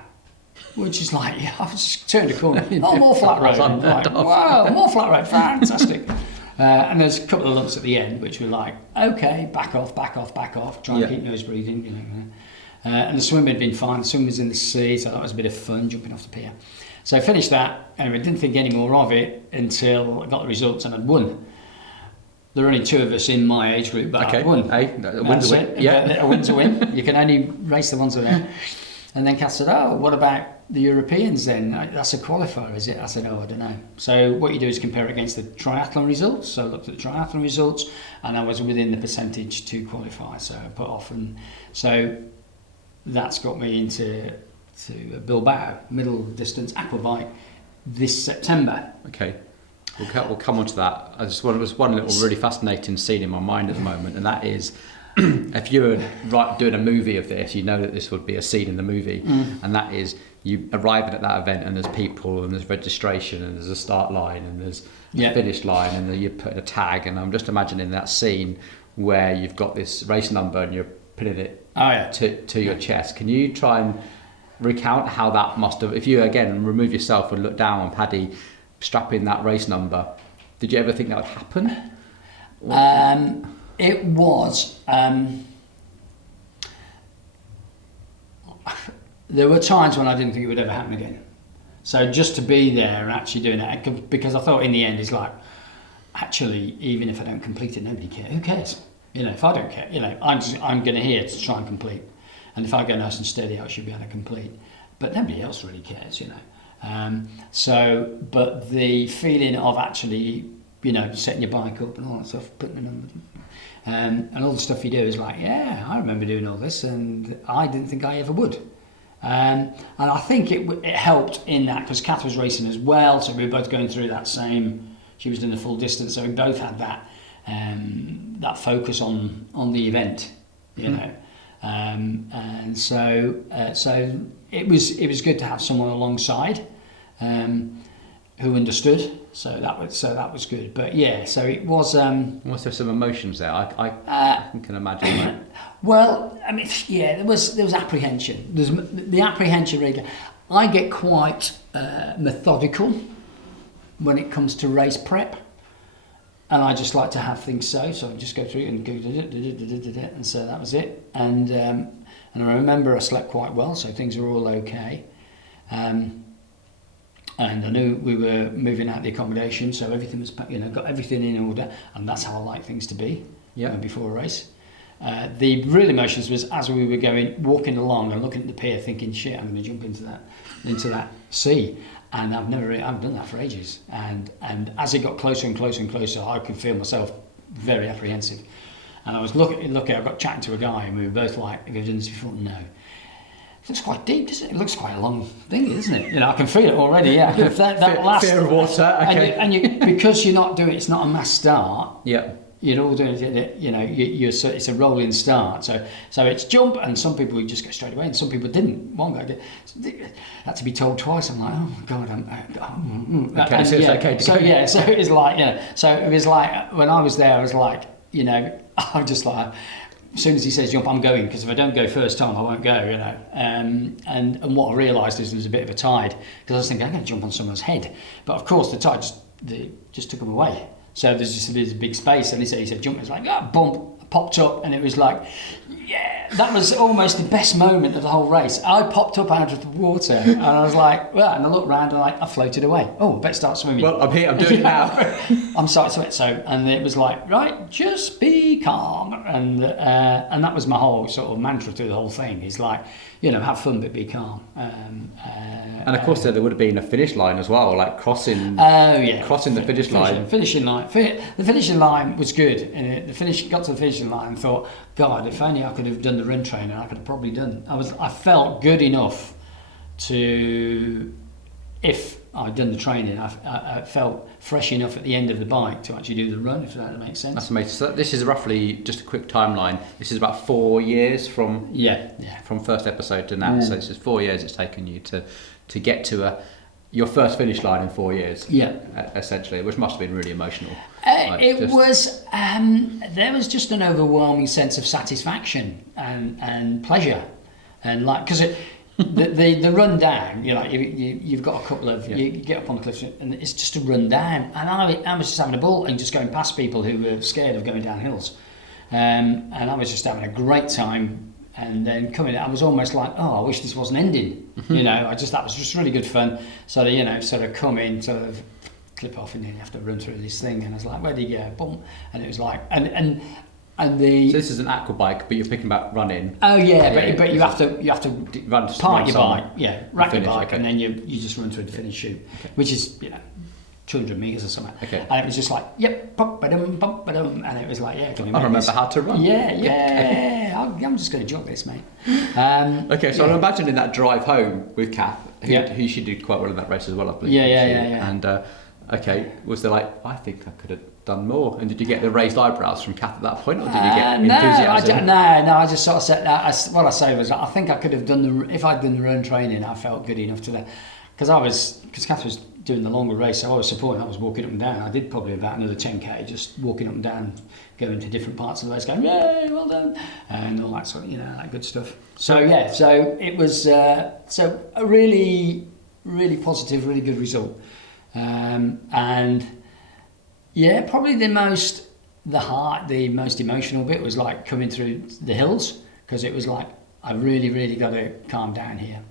which is like, I just turned a corner, more flat road, and like, wow, more flat road, fantastic. And there's a couple of lumps at the end, which were like, okay, back off, try and keep nose breathing, and the swim had been fine. The swim was in the sea, so that was a bit of fun, jumping off the pier. So I finished that, anyway, didn't think any more of it until I got the results and I'd won. There are only 2 of us in my age group, but I won. Hey, a win's a win. Yeah. A win's a win. You can only race the ones that are there. And then Kath said, "Oh, what about the Europeans then? That's a qualifier, is it?" I said, "Oh, I don't know." So what you do is compare it against the triathlon results. So I looked at the triathlon results, and I was within the percentage to qualify. So I put off, and so that's got me into Bilbao, middle distance aquabike this September. Okay. We'll come on to that. There's one little really fascinating scene in my mind at the moment, and that is, if you were doing a movie of this, you know that this would be a scene in the movie, and that is you arriving at that event, and there's people, and there's registration, and there's a start line, and there's a finish line, and then you're putting a tag, and I'm just imagining that scene where you've got this race number and you're putting it to your chest. Can you try and recount how that must have, if you again remove yourself and look down on Paddy strapping that race number, did you ever think that would happen? It was. There were times when I didn't think it would ever happen again. So just to be there and actually doing it, because I thought in the end it's like, actually, even if I don't complete it, nobody cares. Who cares? If I don't care, I'm going to here to try and complete. And if I go nice and steady, I should be able to complete. But nobody else really cares, But the feeling of actually, setting your bike up and all that stuff, putting the numbers, and all the stuff you do is like, yeah, I remember doing all this, and I didn't think I ever would. And I think it helped in that because Kath was racing as well, so we were both going through that same. She was doing the full distance, so we both had that focus on the event, and so it was good to have someone alongside who understood. So that was good. But yeah, so it was. Was there some emotions there? I can imagine that. Well, I mean, yeah, there was apprehension. There's the apprehension. Really, I get quite methodical when it comes to race prep. I just like to have things so I just go through and go, and so that was it. And I remember I slept quite well, so things were all okay. And I knew we were moving out the accommodation, so everything was, got everything in order, and that's how I like things to be before a race. The real emotions was as we were walking along and looking at the pier, thinking, "Shit, I'm going to jump into that sea." And I haven't done that for ages. And as it got closer and closer and closer, I could feel myself very apprehensive. And I was looking. I got chatting to a guy, and we were both like, "Have you done this before?" No. It looks quite deep, doesn't it? It looks quite a long thing, isn't it? I can feel it already. Yeah, fear of water. Okay. And you because you're not doing it's not a mass start. Yeah. You're all doing it. It's a rolling start. So it's jump, and some people would just go straight away, and some people didn't. One guy had to be told twice. I'm like, oh my god, okay, and, so it's okay. So it was like, so it was like when I was there, I was like, I'm just like, as soon as he says jump, I'm going, because if I don't go first time, I won't go, And what I realised is there was a bit of a tide, because I was thinking I'm going to jump on someone's head, but of course the tide just took them away. So there's a big space, and he said jump. It was like bump, I popped up, and it was like, yeah, that was almost the best moment of the whole race. I popped up out of the water, and I was like, well, and I looked around, and I floated away. Oh, I better start swimming. Well, I'm here, I'm doing it now. I'm starting to sweat. So, and it was like, right, just be calm, and that was my whole sort of mantra through the whole thing. Is like, have fun but be calm. And of course, there would have been a finish line as well, like crossing. Crossing the finish line. Finishing line. The finishing line was good, and got to the finishing line and thought, God, if only I could have done the run training, I could have probably done. I felt good enough to, if I'd done the training, I felt fresh enough at the end of the bike to actually do the run, if that makes sense. That's amazing. So this is roughly, just a quick timeline, this is about 4 years from from first episode to now. So this is 4 years it's taken you to get to your first finish line in 4 years. Essentially, which must have been really emotional. There was just an overwhelming sense of satisfaction and pleasure, and because the run down, you've got a couple of you get up on the cliffs, and it's just a run down, and I was just having a ball and just going past people who were scared of going down hills, and I was just having a great time. And then coming, I was almost like, oh, I wish this wasn't ending. That was just really good fun. So sort of come in, sort of clip off, and then you have to run through this thing. And I was like, where do you go? Boom. And it was like, and the. So this is an aqua bike, but you're picking about running. Oh yeah, but you have to run park your bike, rack your bike, okay. And then you just run through the finish chute, which is 200 metres or something. Okay. And it was just like, yep, pop, ba-dum, and it was like, yeah. I remember how to run. I'm just going to jog this, mate. Okay, so I'm imagining that drive home with Kath, who she did quite well in that race as well, I believe. Yeah. And was there like, I think I could have done more? And did you get the raised eyebrows from Kath at that point, or did you get enthusiasm? No, I just sort of said that. What I say was, I think I could have done if I'd done the run training, I felt good enough to that, because Kath was doing the longer race, so I was supporting. I was walking up and down. I did probably about another 10k, just walking up and down, going to different parts of the race, going, yay, well done, and all that sort of, that good stuff. So so it was so a really, really positive, really good result, and probably the most emotional bit was like coming through the hills, because it was like, I really, really got to calm down here.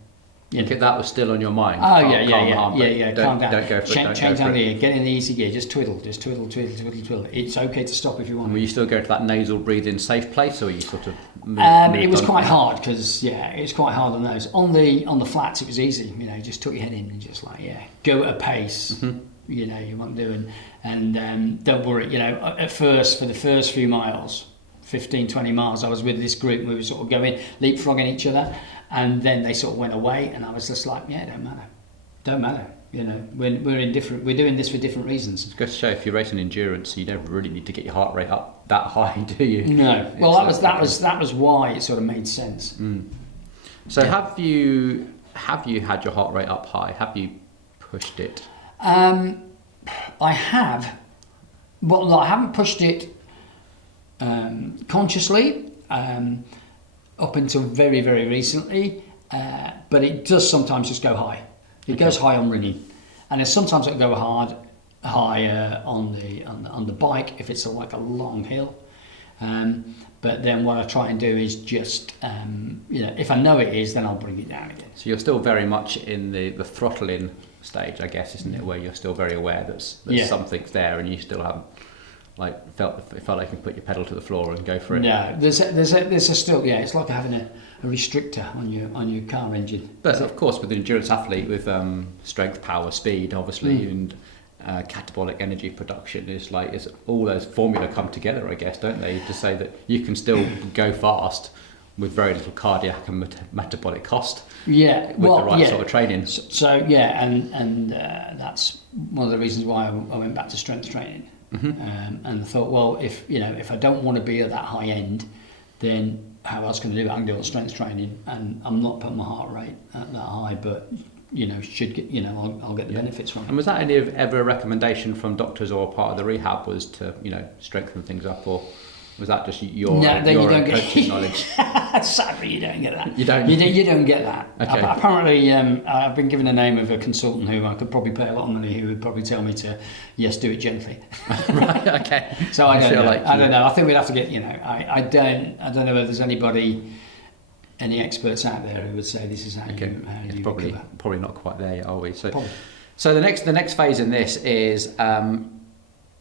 Okay, that was still on your mind. Oh, calm yeah. Calm down. Don't go for it. Change down the gear. Get in the easy gear. Just twiddle. It's okay to stop if you want. And were you still going to that nasal breathing safe place, or were you sort of? It was quite hard, because it's quite hard on those. On the flats, it was easy. Just tuck your head in and just go at a pace. Mm-hmm. You want to do, and don't worry. At first, for the first few miles, 15, 20 miles, I was with this group. We were sort of going leapfrogging each other. And then they sort of went away, and I was just like, don't matter. We're doing this for different reasons. It's good to show, if you're racing endurance, you don't really need to get your heart rate up that high, do you? No. Well, that was why it sort of made sense. Mm. So have you had your heart rate up high? Have you pushed it? I have. Well, no, I haven't pushed it consciously. Up until very, very recently, but it does sometimes just go high. It goes high on running, and sometimes it'll go hard higher on the bike if it's like a long hill. But then what I try and do is just, if I know it is, then I'll bring it down again. So you're still very much in the throttling stage, I guess, isn't it? Where you're still very aware that something's there, and you still haven't felt like you can put your pedal to the floor and go for it. No, there's a still, it's like having a restrictor on your car engine. But of course, with an endurance athlete, with strength, power, speed, obviously, and catabolic energy production, is all those formula come together, I guess, don't they? To say that you can still go fast with very little cardiac and metabolic cost. Yeah, with the right sort of training. So and that's one of the reasons why I went back to strength training. And I thought, well, if I don't want to be at that high end, then how else can I do it? I can do it on strength training, and I'm not putting my heart rate at that high, but should get, I'll get the benefits from it. And was that ever a recommendation from doctors or part of the rehab, was to strengthen things up, or was that just your coaching knowledge? Sadly, you don't get that. You don't get that. Okay. Apparently, I've been given the name of a consultant who I could probably pay a lot of money, who would probably tell me to do it gently. Right. Okay. So I don't know. I don't know. I think we'd have to get. I don't know whether there's any experts out there who would say this is how you probably not quite there yet, are we? So the next phase in this is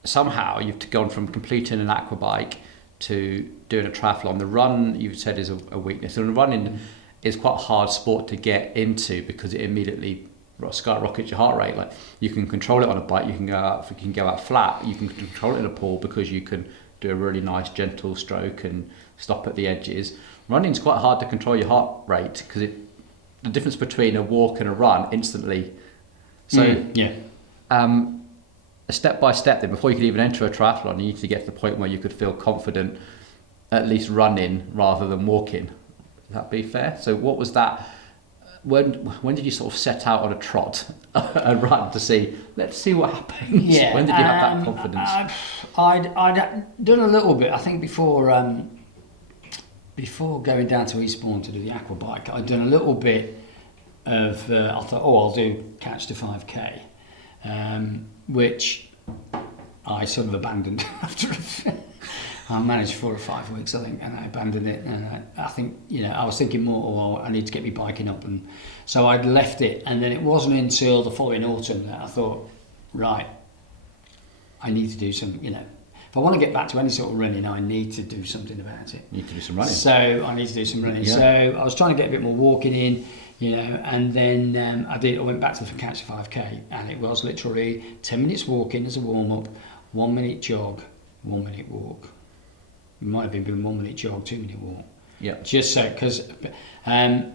somehow you've gone from completing an aqua bike to doing a triathlon. The run, you've said, is a weakness, and running is quite a hard sport to get into because it immediately skyrockets your heart rate. Like, you can control it on a bike, you can go out flat, you can control it in a pool because you can do a really nice gentle stroke and stop at the edges. Running's quite hard to control your heart rate because the difference between a walk and a run instantly. So step by step, then, before you could even enter a triathlon, you need to get to the point where you could feel confident at least running rather than walking. Would that be fair? So what was that? When did you sort of set out on a trot, a run, to see, let's see what happens? Yeah, when did you have that confidence? I'd done a little bit, I think, before going down to Eastbourne to do the aqua bike. I'd done a little bit of, I thought, I'll do catch to 5k. Which I sort of abandoned after I managed 4 or 5 weeks, I think, and I abandoned it. And I think, I was thinking more, I need to get me biking up, and so I'd left it. And then it wasn't until the following autumn that I thought, right, I need to do some, if I want to get back to any sort of running, I need to do something about it. You need to do some running. So I need to do some running. Yeah. So I was trying to get a bit more walking in. And then I went back to the catch 5k, and it was literally 10 minutes walking as a warm-up, 1 minute jog, 1 minute walk. It might have been 1 minute jog, 2 minute walk. Yeah. Just so, because, and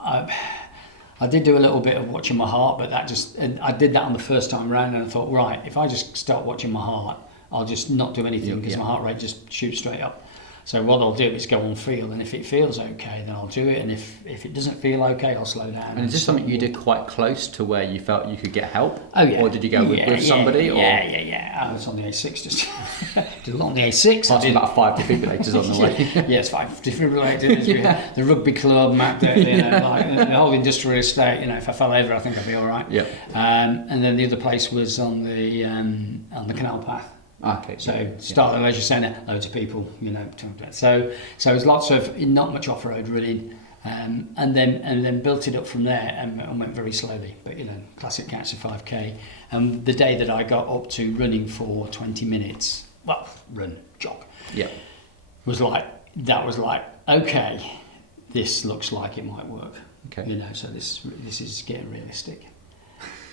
I did do a little bit of watching my heart, but and I did that on the first time round, and I thought, right, if I just start watching my heart, I'll just not do anything because my heart rate just shoots straight up. So what I'll do is go on feel, and if it feels okay, then I'll do it, and if it doesn't feel okay, I'll slow down. And is this something you did quite close to where you felt you could get help? Oh yeah. Or did you go with somebody? Yeah. I was on the A6, just did a lot on the A6. I did about 5 defibrillators on the way. Yes, 5 defibrillators. The rugby club, mapped out, the whole industrial estate. If I fell over, I think I'd be all right. Yeah. And then the other place was on the canal path. Okay. So start at the leisure centre, loads of people, So it was lots of not much off-road running, and then built it up from there and went very slowly. But classic catch to 5k. And the day that I got up to running for 20 minutes, jog. Yeah. Was like okay, this looks like it might work. Okay. So this is getting realistic.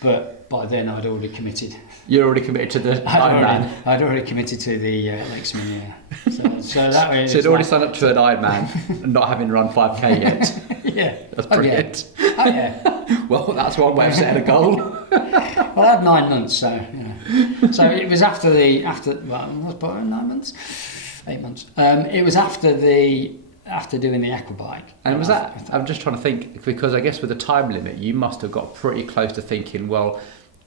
But by then I'd already committed. You're already committed to the Ironman? I'd already committed to the Lakesman, yeah. So that way. So you'd already signed up to an Ironman and not having run 5k yet? Yeah. That's brilliant. Oh yeah. Well, that's one way of setting a goal. Well, I had 9 months, so So it was after 9 months? 8 months. It was after doing the aqua bike. And was that, I'm just trying to think, because I guess with the time limit, you must have got pretty close to thinking, well,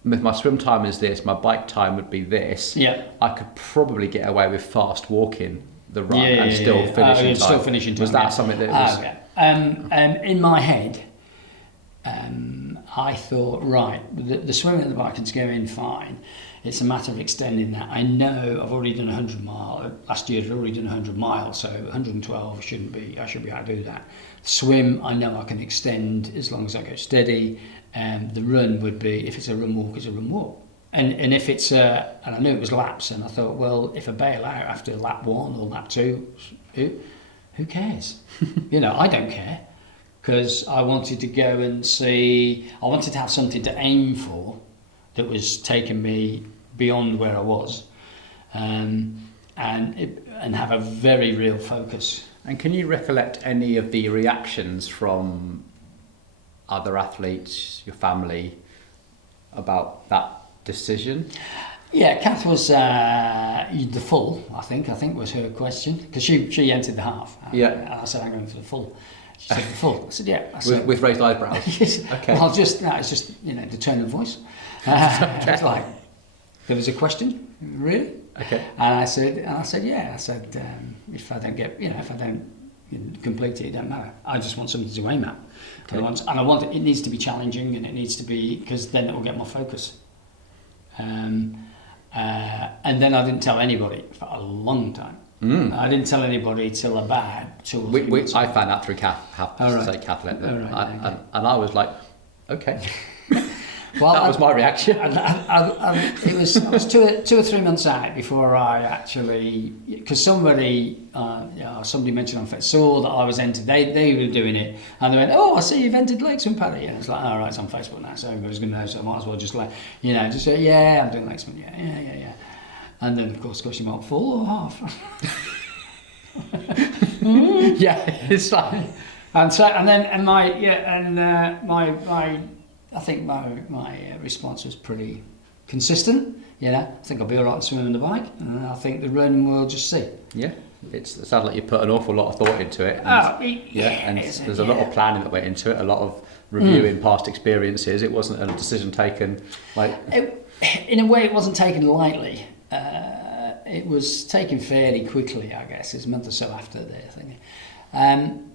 if my swim time is this, my bike time would be this. Yeah. I could probably get away with fast walking the run and still finish in time. Still finish in time. Was that something that was... In my head, I thought, right, the swimming and the biking's going fine. It's a matter of extending that. I know I've already done 100 miles. Last year I've already done 100 miles, so 112 I should be able to do that. Swim, I know I can extend as long as I go steady. The run would be, if it's a run walk, it's a run walk. And if it's and I knew it was laps, and I thought, well, if I bail out after lap 1 or lap 2, who cares? I don't care, because I wanted to go and see. I wanted to have something to aim for that was taking me beyond where I was, and have a very real focus. And can you recollect any of the reactions from other athletes, your family, about that decision? Yeah, Kath was the full, I think was her question, because she entered the half. Yeah. And I said, I'm going for the full. She said, the full. I said, yeah. I said, with raised eyebrows? Yes. Okay. Well, it's just, the tone of voice. It's like, there was a question, really? Okay. And I said, yeah. I said, if I don't get, if I don't complete it, it don't matter. I just want something to aim at. Okay. I want it needs to be challenging, and it needs to be, because then it will get my focus. And then I didn't tell anybody for a long time. I didn't tell anybody till about 2 or 3 months. I found out through Kath, Kathleen, and I was like, okay. Well, that was my reaction. I was 2 or 3 months out before I actually, because somebody mentioned on Facebook, saw that I was entered. They were doing it, and they went, "Oh, I see you've entered Lakesman, Paddy." And it's like, "All right, it's on Facebook now, so everybody's going to know. So I might as well just just say, yeah, I'm doing Lakesman, yeah." And then of course you might full or half. Yeah, it's like, I think my response was pretty consistent. I think I'll be all right swimming the bike, and I think the run we'll just see. Yeah, it sounds like you put an awful lot of thought into it. And there's a lot of planning that went into it, a lot of reviewing past experiences. It wasn't a decision taken in a way, it wasn't taken lightly. It was taken fairly quickly, I guess. It's a month or so after the thing. And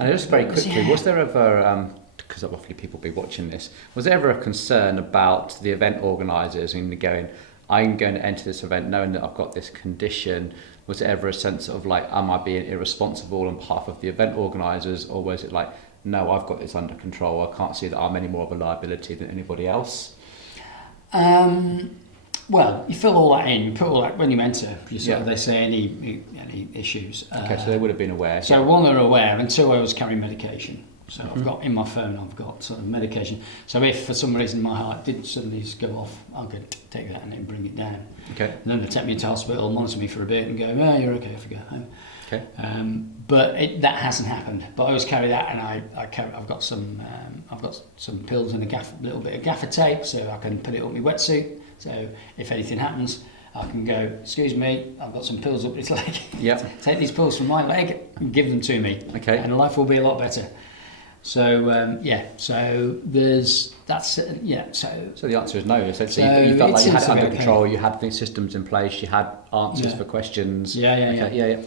just very quickly, was there ever, because obviously people will be watching this, was there ever a concern about the event organisers and going, I'm going to enter this event knowing that I've got this condition? Was there ever a sense of am I being irresponsible on behalf of the event organisers, or was it no, I've got this under control, I can't see that I'm any more of a liability than anybody else? Well, you fill all that in. You put all that when you enter. They say any issues. Okay, so they would have been aware. So one, they're aware, and two, I was carrying medication. So I've got in my phone, I've got sort of medication. So if for some reason my heart did suddenly just go off, I could take that and then bring it down. Okay. And then they take me to hospital, monitor me for a bit, and go, "Oh, you're okay if you go home." Okay. But that hasn't happened. But I always carry that, and I've got some pills and a little bit of gaffer tape, so I can put it up my wetsuit. So if anything happens, I can go, "Excuse me, I've got some pills up this leg. Yep. Take these pills from my leg and give them to me. Okay. And life will be a lot better." So so there's So the answer is no. Essentially, you felt like you had it under control. Okay. You had these systems in place. You had answers for questions. Yeah.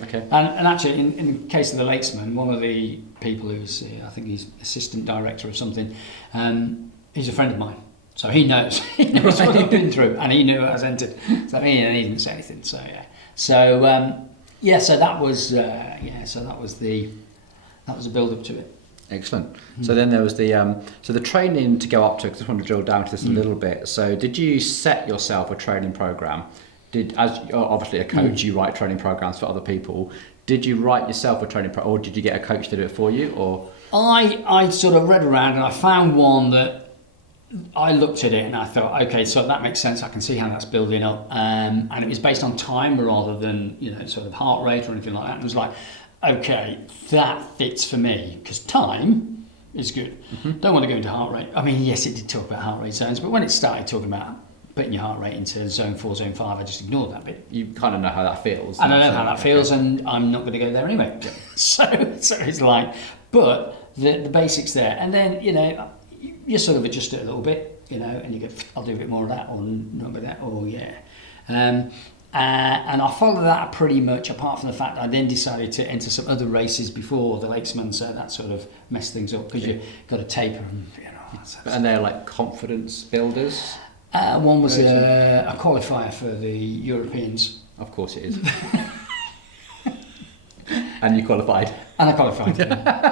Okay. And actually, in the case of the Lakesman, one of the people who's I think he's assistant director of something, he's a friend of mine. So he knows what I've been through, and he knew I was entered. So he didn't say anything. So yeah. So that was the build up to it. Excellent. So then there was the training to go up to. I just want to drill down to this a little bit. So did you set yourself a training program? As you're obviously a coach, you write training programs for other people. Did you write yourself a training program, or did you get a coach to do it for you? Or I sort of read around and I found one that I looked at it and I thought, okay, so that makes sense. I can see how that's building up, and it was based on time rather than sort of heart rate or anything like that. And it was like, okay, that fits for me, because time is good. Don't want to go into heart rate. I mean, yes, it did talk about heart rate zones, but when it started talking about putting your heart rate into zone 4, zone 5, I just ignored that bit. You kind of know how that feels. I don't know how that feels, and I'm not going to go there anyway. so it's like, but the basics there, and then you sort of adjust it a little bit, and you go, I'll do a bit more of that, or not a bit of that, or yeah. And I followed that pretty much, apart from the fact I then decided to enter some other races before the Lakesman, so that sort of messed things up because you've got to taper and, And they're like confidence builders? One was a qualifier for the Europeans. Of course it is. And you qualified? And I qualified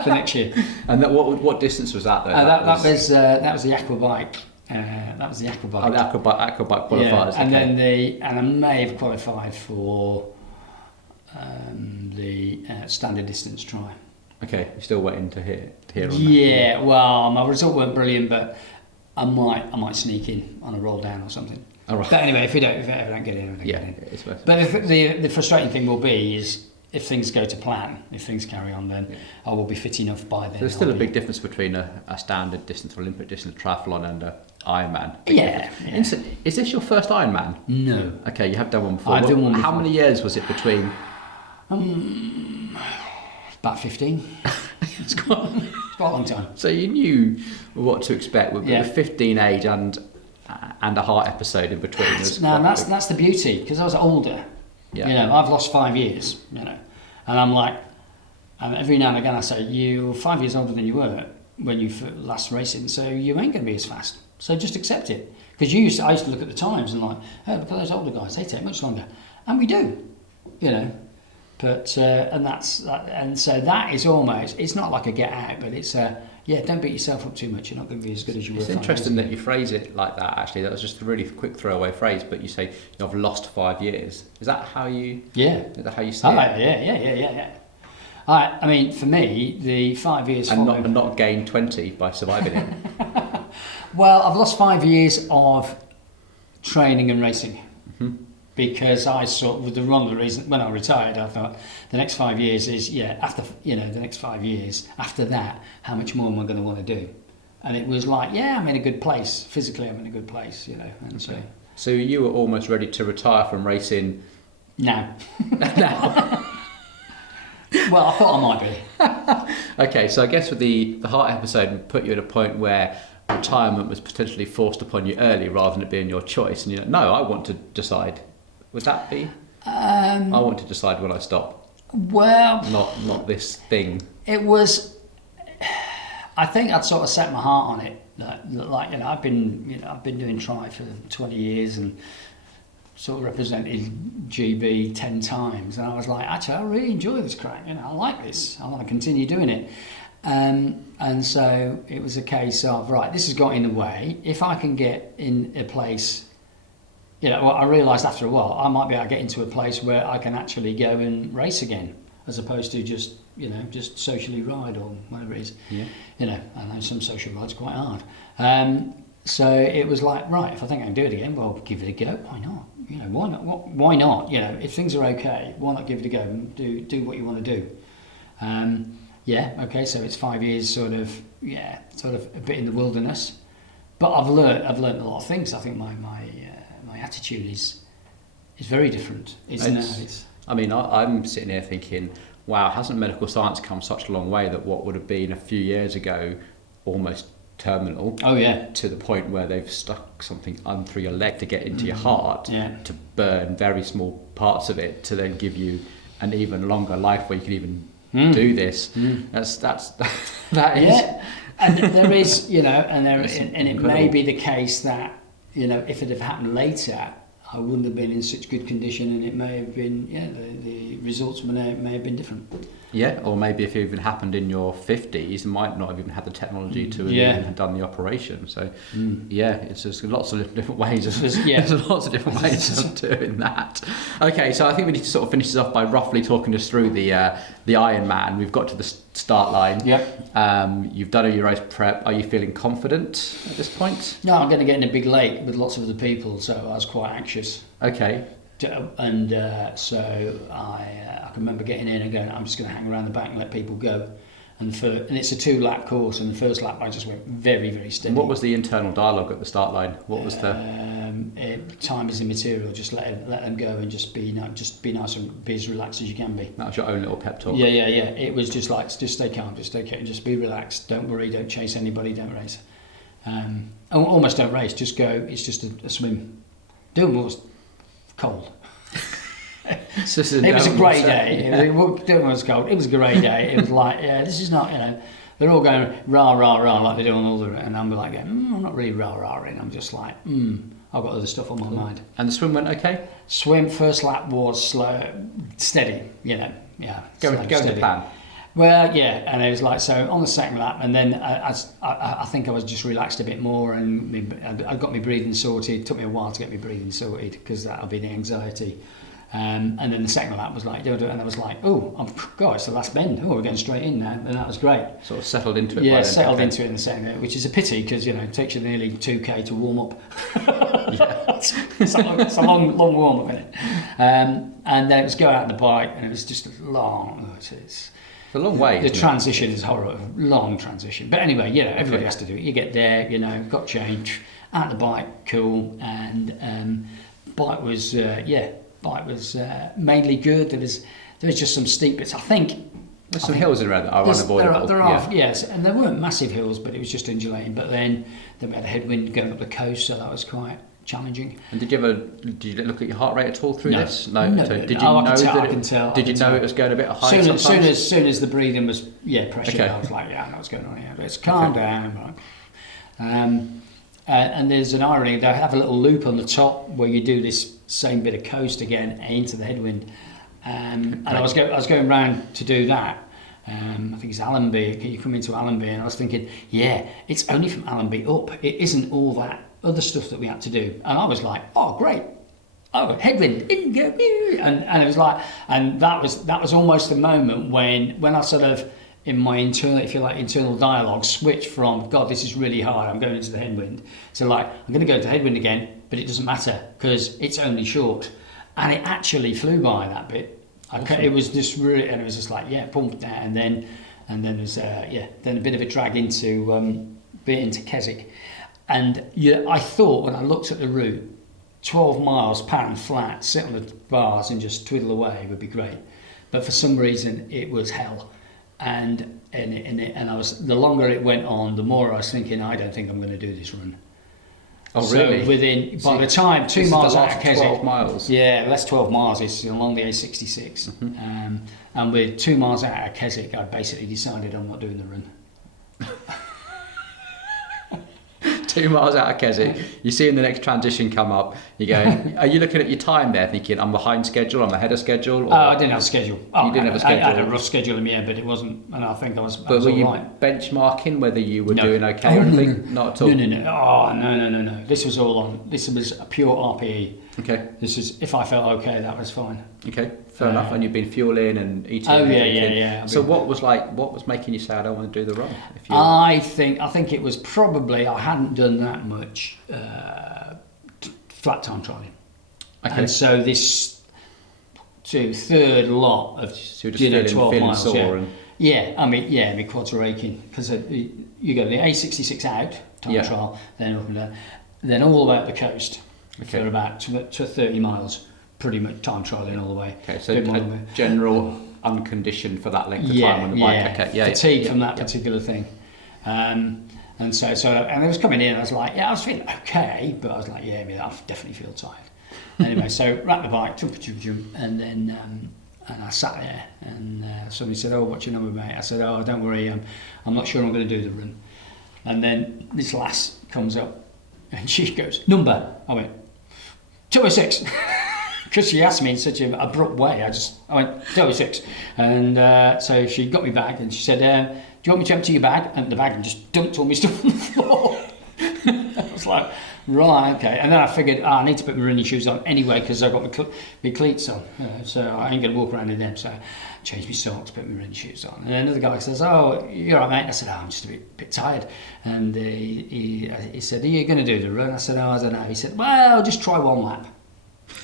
for next year. And what distance was that though? That was the aquabike. That was the aquabike. Oh, the aquabike qualifiers. Yeah, and okay. then I may have qualified for the standard distance try. Okay, you're still waiting to hear on that. Yeah, well, my result weren't brilliant, but I might sneak in on a roll down or something. All right. But anyway, if I don't get in, I don't get in. It's worth it. But the frustrating thing will be is if things go to plan, if things carry on, then I will be fit enough by then. There's still a big difference between a standard distance or Olympic distance triathlon and a Ironman. Yeah. Is this your first Ironman? No. Okay, you have done one before. I've done one before. How many years was it between? About 15. It's quite a long time. So you knew what to expect with 15 age and a heart episode in between. That's the beauty, because I was older. Yeah. I've lost 5 years. And I'm like, and every now and again I say, you're 5 years older than you were when you last racing, so you ain't going to be as fast. So just accept it. Because I used to look at the times and like, oh, look at those older guys, they take much longer, and we do. But and so that is almost, it's not like a get out, but it's don't beat yourself up too much. You're not going to be as good as you were. It's interesting that you phrase it like that. Actually, that was just a really quick throwaway phrase. But you say I've lost 5 years. Is that how you? Yeah. Is that how you say it? Yeah. I mean, for me, the 5 years and not gain 20 by surviving it. Well, I've lost 5 years of training and racing. Because I one of the reasons when I retired, I thought the next 5 years is after the next 5 years after that, how much more am I going to want to do? And it was like, I'm in a good place physically. I'm in a good place, And so you were almost ready to retire from racing. Now. Well, I thought I might be. Okay, so I guess with the heart episode put you at a point where retirement was potentially forced upon you early rather than it being your choice, and you're like, no, I want to decide. Would that be? I want to decide when I stop. Well, not this thing. It was. I think I'd sort of set my heart on it. I've been doing tri for 20 years and sort of represented GB 10 times, and I was like, actually, I really enjoy this crack. I like this. I want to continue doing it. And so it was a case of, right, this has got in the way. If I can get in a place, I realised after a while I might be able to get into a place where I can actually go and race again, as opposed to just socially ride or whatever it is. Yeah. I know some social rides are quite hard. So it was like, right, if I think I can do it again, well, give it a go. Why not? Why not? Why not? If things are okay, why not give it a go and do what you want to do? Okay, so it's 5 years sort of a bit in the wilderness, but I've learned a lot of things. I think my attitude is very different. I'm sitting here thinking, wow, hasn't medical science come such a long way that what would have been a few years ago almost terminal, to the point where they've stuck something through your leg to get into your heart, to burn very small parts of it, to then give you an even longer life where you can even do this. That is. And there is, and it may be the case that if it had happened later, I wouldn't have been in such good condition, and it may have been, the results may have been different. Yeah, or maybe if it even happened in your 50s, you might not have even had the technology to have done the operation. So, it's just lots of different ways. There's lots of different ways of doing that. Okay, so I think we need to sort of finish this off by roughly talking us through the Ironman. We've got to the start line. Yeah. You've done your race prep. Are you feeling confident at this point? No, I'm going to get in a big lake with lots of other people, so I was quite anxious. Okay. And so I can remember getting in and going, I'm just going to hang around the back and let people go. And it's a 2-lap course, and the first lap I just went very, very steady. And what was the internal dialogue at the start line? What was time is immaterial. Just let them go and just be nice and be as relaxed as you can be. That was your own little pep talk. Yeah. It was just like, just stay calm, just be relaxed. Don't worry, don't chase anybody, don't race. Almost don't race. Just go. It's just a swim. Do more. Cold. It was a grey day. It was cold. It was a grey day. It was like, yeah, this is not, they're all going rah, rah, rah like they do on all the, and I'm like, I'm not really rah, rah, and I'm just like, I've got other stuff on my mind. And the swim went okay? Swim, first lap was slow, steady, Go to plan. Well, yeah, and it was like, so on the second lap, and then I think I was just relaxed a bit more, and I got my breathing sorted. It took me a while to get my breathing sorted, because that'll be the anxiety. And then the second lap was like, and I was like, God, it's the last bend. We're going straight in now, and that was great. Sort of settled into it. Yeah, settled into it in the second bit, which is a pity, because it takes you nearly 2k to warm up. it's a long warm up, isn't it? And then it was going out on the bike, and it was just a long. It's a long way. The transition is horrible, long transition. But anyway, everybody has to do it. You get there, got changed, out the bike, cool, and bike was mainly good. There was just some steep bits. There's some hills around that are unavoidable. There are, yes, and there weren't massive hills, but it was just undulating. But then we had a headwind going up the coast, so that was quite challenging. And did you look at your heart rate at all through this? No. Did you know Did you know it was going a bit high? Soon as the breathing was pressure, I was like, I know what's going on here. Let's calm down. And there's an irony. They have a little loop on the top where you do this same bit of coast again into the headwind. And I was going round to do that. I think it's Allenby. You come into Allenby, and I was thinking, it's only from Allenby up. It isn't all that other stuff that we had to do. And I was like, oh, great. Oh, headwind, in go, and it was like, and that was almost the moment when I sort of, in my internal dialogue, switched from, God, this is really hard, I'm going into the headwind, so like, I'm going to go into headwind again, but it doesn't matter, because it's only short. And it actually flew by that bit. It was just really, and it was just like, pumped down, and then there's then a bit of a drag into Keswick. And I thought, when I looked at the route, 12 miles pattern flat, sit on the bars and just twiddle away would be great. But for some reason, it was hell. And I was, the longer it went on, the more I was thinking, I don't think I'm going to do this run. Oh, really? By the time 2 miles out of Keswick, 12 miles. Yeah, that's 12 miles. It's along the A66. Mm-hmm. And with 2 miles out of Keswick, I basically decided I'm not doing the run. 2 miles out of Keswick, you're seeing the next transition come up, you're going, are you looking at your time there thinking, I'm behind schedule, I'm ahead of schedule? Or? I didn't have a schedule. You didn't have a schedule? I had a rough schedule in my head, but it wasn't, and I think I was But were you right. benchmarking whether you were doing okay or anything? Not at all? No. Oh, no. This was a pure RPE. Okay. This is, if I felt okay, that was fine. Okay, fair enough. And you've been fueling and eating. Oh, yeah. So what was making you say, I don't want to do the run? I think it was probably, I hadn't done that much flat time trialing. Okay. And so this third lot of, so you're just 12 miles. Sore my quads are aching, because you go the A66 out, time trial, then up and down, then all about the coast. Okay. For about to 30 miles, pretty much time trialing all the way. Okay, so a general unconditioned for that length of time on the bike. Fatigue from that particular thing. And so and I was coming in, I was like, I was feeling okay, but I was like, I definitely feel tired. Anyway, so wrapped the bike, and then and I sat there, and somebody said, oh, what's your number, mate? I said, oh, don't worry, I'm not sure I'm going to do the run. And then this lass comes up, and she goes, number. I went, 206. Because she asked me in such an abrupt way, I went, 206. And so she got me back, and she said, do you want me to empty your bag? And the bag, and just dumped all my stuff on the floor. I was like, right, okay. And then I figured, I need to put my running shoes on anyway, because I've got my cleats on. So I ain't going to walk around in them. So I changed my socks, put my running shoes on. And then another guy says, oh, you're all right, mate? I said, I'm just a bit tired. And he said, are you going to do the run? I said, I don't know. He said, well, just try one lap.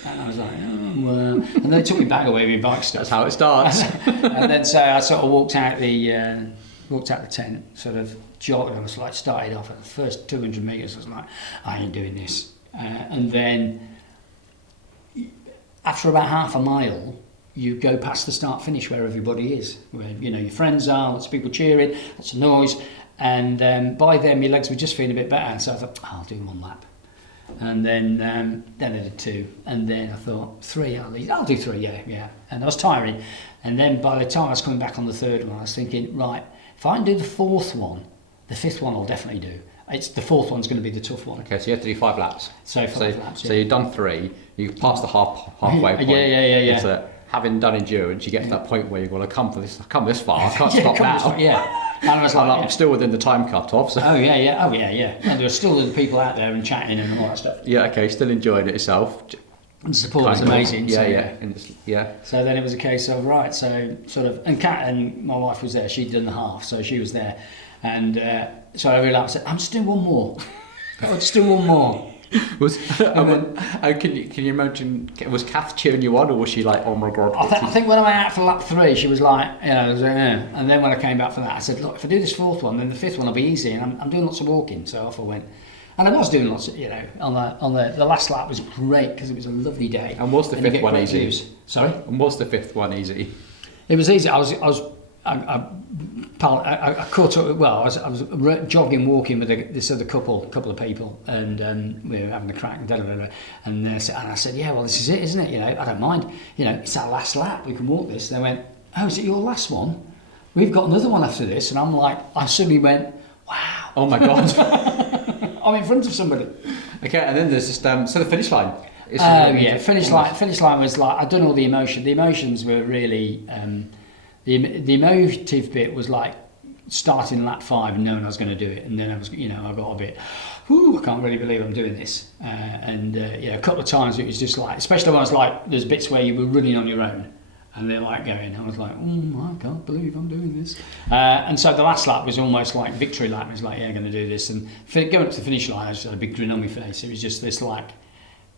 And I was like, well. And then they took my bag away with my bike stuff. That's how it starts. And then so I sort of walked out the tent, sort of jogged. I was like, started off at the first 200 metres. I was like, I ain't doing this. And then after about half a mile, you go past the start-finish where everybody is, where your friends are, lots of people cheering, lots of noise. And by then, my legs were just feeling a bit better. So I thought, I'll do one lap. And then I did 2, and then I thought 3 at least. I'll do 3, yeah. And I was tiring, and then by the time I was coming back on the 3rd one, I was thinking, right, if I can do the 4th one, the 5th one I'll definitely do. It's the 4th one's going to be the tough one. Okay, so you have to do 5 laps. So 5 laps. Yeah. So you've done 3. You've passed the halfway point. Yeah. So having done endurance, you get to that point where you're going to come this far. I can't stop now. And I was like, I'm still within the time cut off. So. Oh yeah. And there are still other people out there and chatting and all that stuff. Yeah. Okay. Still enjoying it yourself. The support was amazing. Yeah. So then it was a case of right. So sort of, and Kat and my wife was there. She'd done the half, so she was there, and so every lap I said, "I'm just doing one more. I'll just do one more." Can you imagine? Was Kath cheering you on, or was she like, "Oh my god"? I think when I went out for lap 3, she was like, And then when I came back for that, I said, "Look, if I do this 4th one, then the 5th one will be easy." And I'm doing lots of walking, so off I went. And I was doing lots of, on the last lap was great because it was a lovely day. And was the 5th one easy? Views. Sorry. And was the 5th one easy? It was easy. I caught up. Well, I was jogging, walking with this other couple of people, and we were having a crack and I said, "Yeah, well, this is it, isn't it? I don't mind. It's our last lap. We can walk this." They went, "Oh, is it your last one? We've got another one after this." And I'm like, I suddenly went, "Wow! Oh my god! I'm in front of somebody." Okay, and then there's just so the finish line. Finish line was like I'd done all the emotion. The emotions were really. The emotive bit was like starting lap 5 and knowing I was going to do it, and then I got a bit, I can't really believe I'm doing this, a couple of times it was just like, especially when I was like, there's bits where you were running on your own, and they're like going, I was like, I can't believe I'm doing this, and so the last lap was almost like victory lap. It was like, I'm going to do this, and going up to the finish line, I just had a big grin on my face. It was just this like,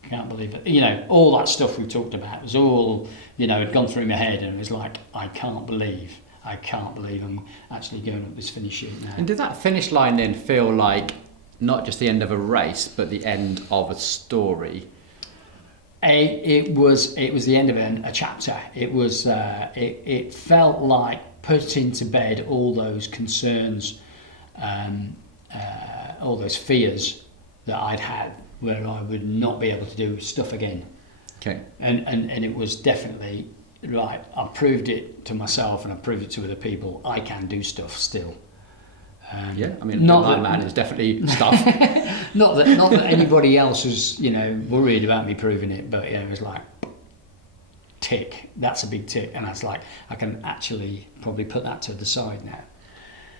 can't believe it. All that stuff we talked about was all, had gone through my head, and it was like, I can't believe I'm actually going up this finish sheet now. And did that finish line then feel like not just the end of a race, but the end of a story? It was the end of a chapter. It was. It felt like putting to bed all those concerns, all those fears that I'd had, where I would not be able to do stuff again. Okay. And it was definitely right. I proved it to myself, and I proved it to other people. I can do stuff still. Ironman is definitely stuff. not that anybody else was, worried about me proving it, but it was like, tick. That's a big tick, and that's like I can actually probably put that to the side now.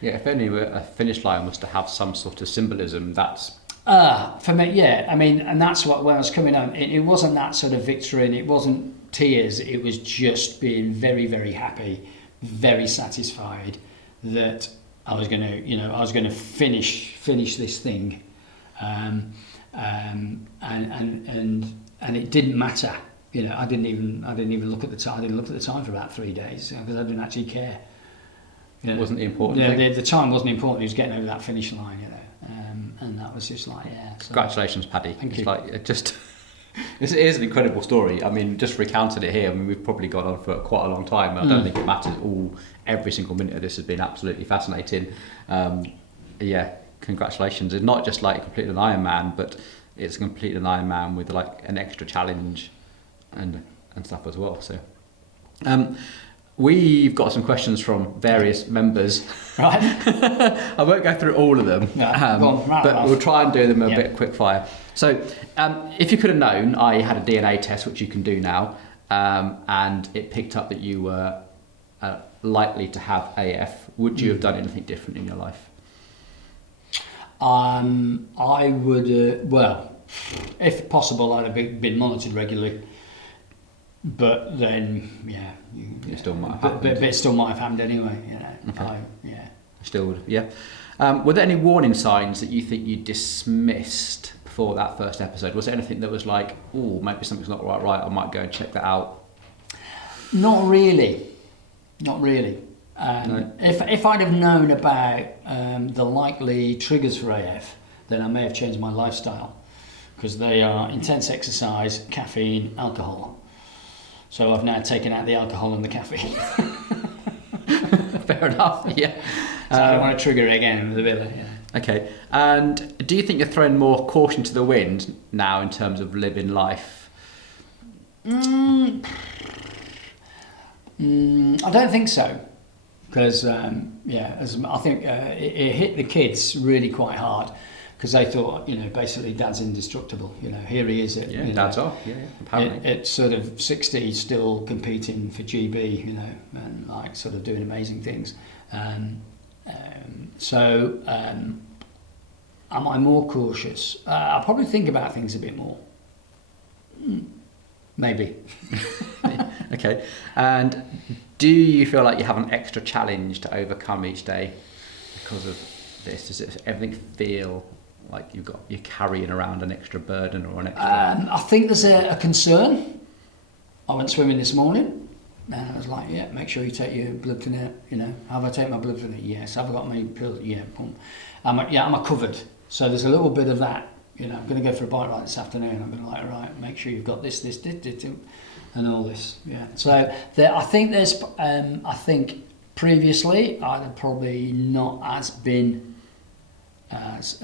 Yeah, if only a finish line was to have some sort of symbolism, that's. For me, yeah. I mean, and that's what, when I was coming home, it wasn't that sort of victory, and it wasn't tears. It was just being very, very happy, very satisfied that I was going to finish this thing, and it didn't matter. I didn't even look at the time. I didn't look at the time for about 3 days because I didn't actually care. It wasn't the important thing. The time wasn't important. It was getting over that finish line, and that was just like, So. Congratulations, Paddy. Thank you. It is an incredible story. I mean, just recounted it here. I mean, we've probably gone on for quite a long time. I don't think it matters. Every single minute of this has been absolutely fascinating. Congratulations. It's not just like completing an Ironman, but it's completing an Ironman with like an extra challenge and stuff as well. So, we've got some questions from various members. Right. I won't go through all of them, but we'll try and do them a bit quick fire. So, if you could have known I had a DNA test, which you can do now, and it picked up that you were likely to have AF, would you have done anything different in your life? I would, if possible, I'd have been monitored regularly. But then, it still might have happened. But it still might have happened anyway, Okay. Still would, yeah. Were there any warning signs that you think you dismissed before that first episode? Was there anything that was like, maybe something's not right, I might go and check that out? Not really. No. If I'd have known about the likely triggers for AF, then I may have changed my lifestyle, because they are intense exercise, caffeine, alcohol. So I've now taken out the alcohol and the caffeine. Fair enough, yeah. So I don't want to trigger it again with the villa. Okay. And do you think you're throwing more caution to the wind now in terms of living life? I don't think so. Because, I think it hit the kids really quite hard. Because they thought, basically Dad's indestructible. Here he is. Dad's off. Yeah, apparently. At sort of 60, still competing for GB, and like sort of doing amazing things. So, am I more cautious? I'll probably think about things a bit more. Maybe. Okay. And do you feel like you have an extra challenge to overcome each day because of this? Does everything feel like you're carrying around an extra burden or an extra... I think there's a concern. I went swimming this morning and I was like, make sure you take your blood thinner, have I taken my blood thinner? Yes. Have I got my pills? Yeah. Am I covered? So there's a little bit of that. I'm going to go for a bike ride this afternoon. I'm going to right, make sure you've got this, and all this. Yeah. So I think previously I'd have probably not been as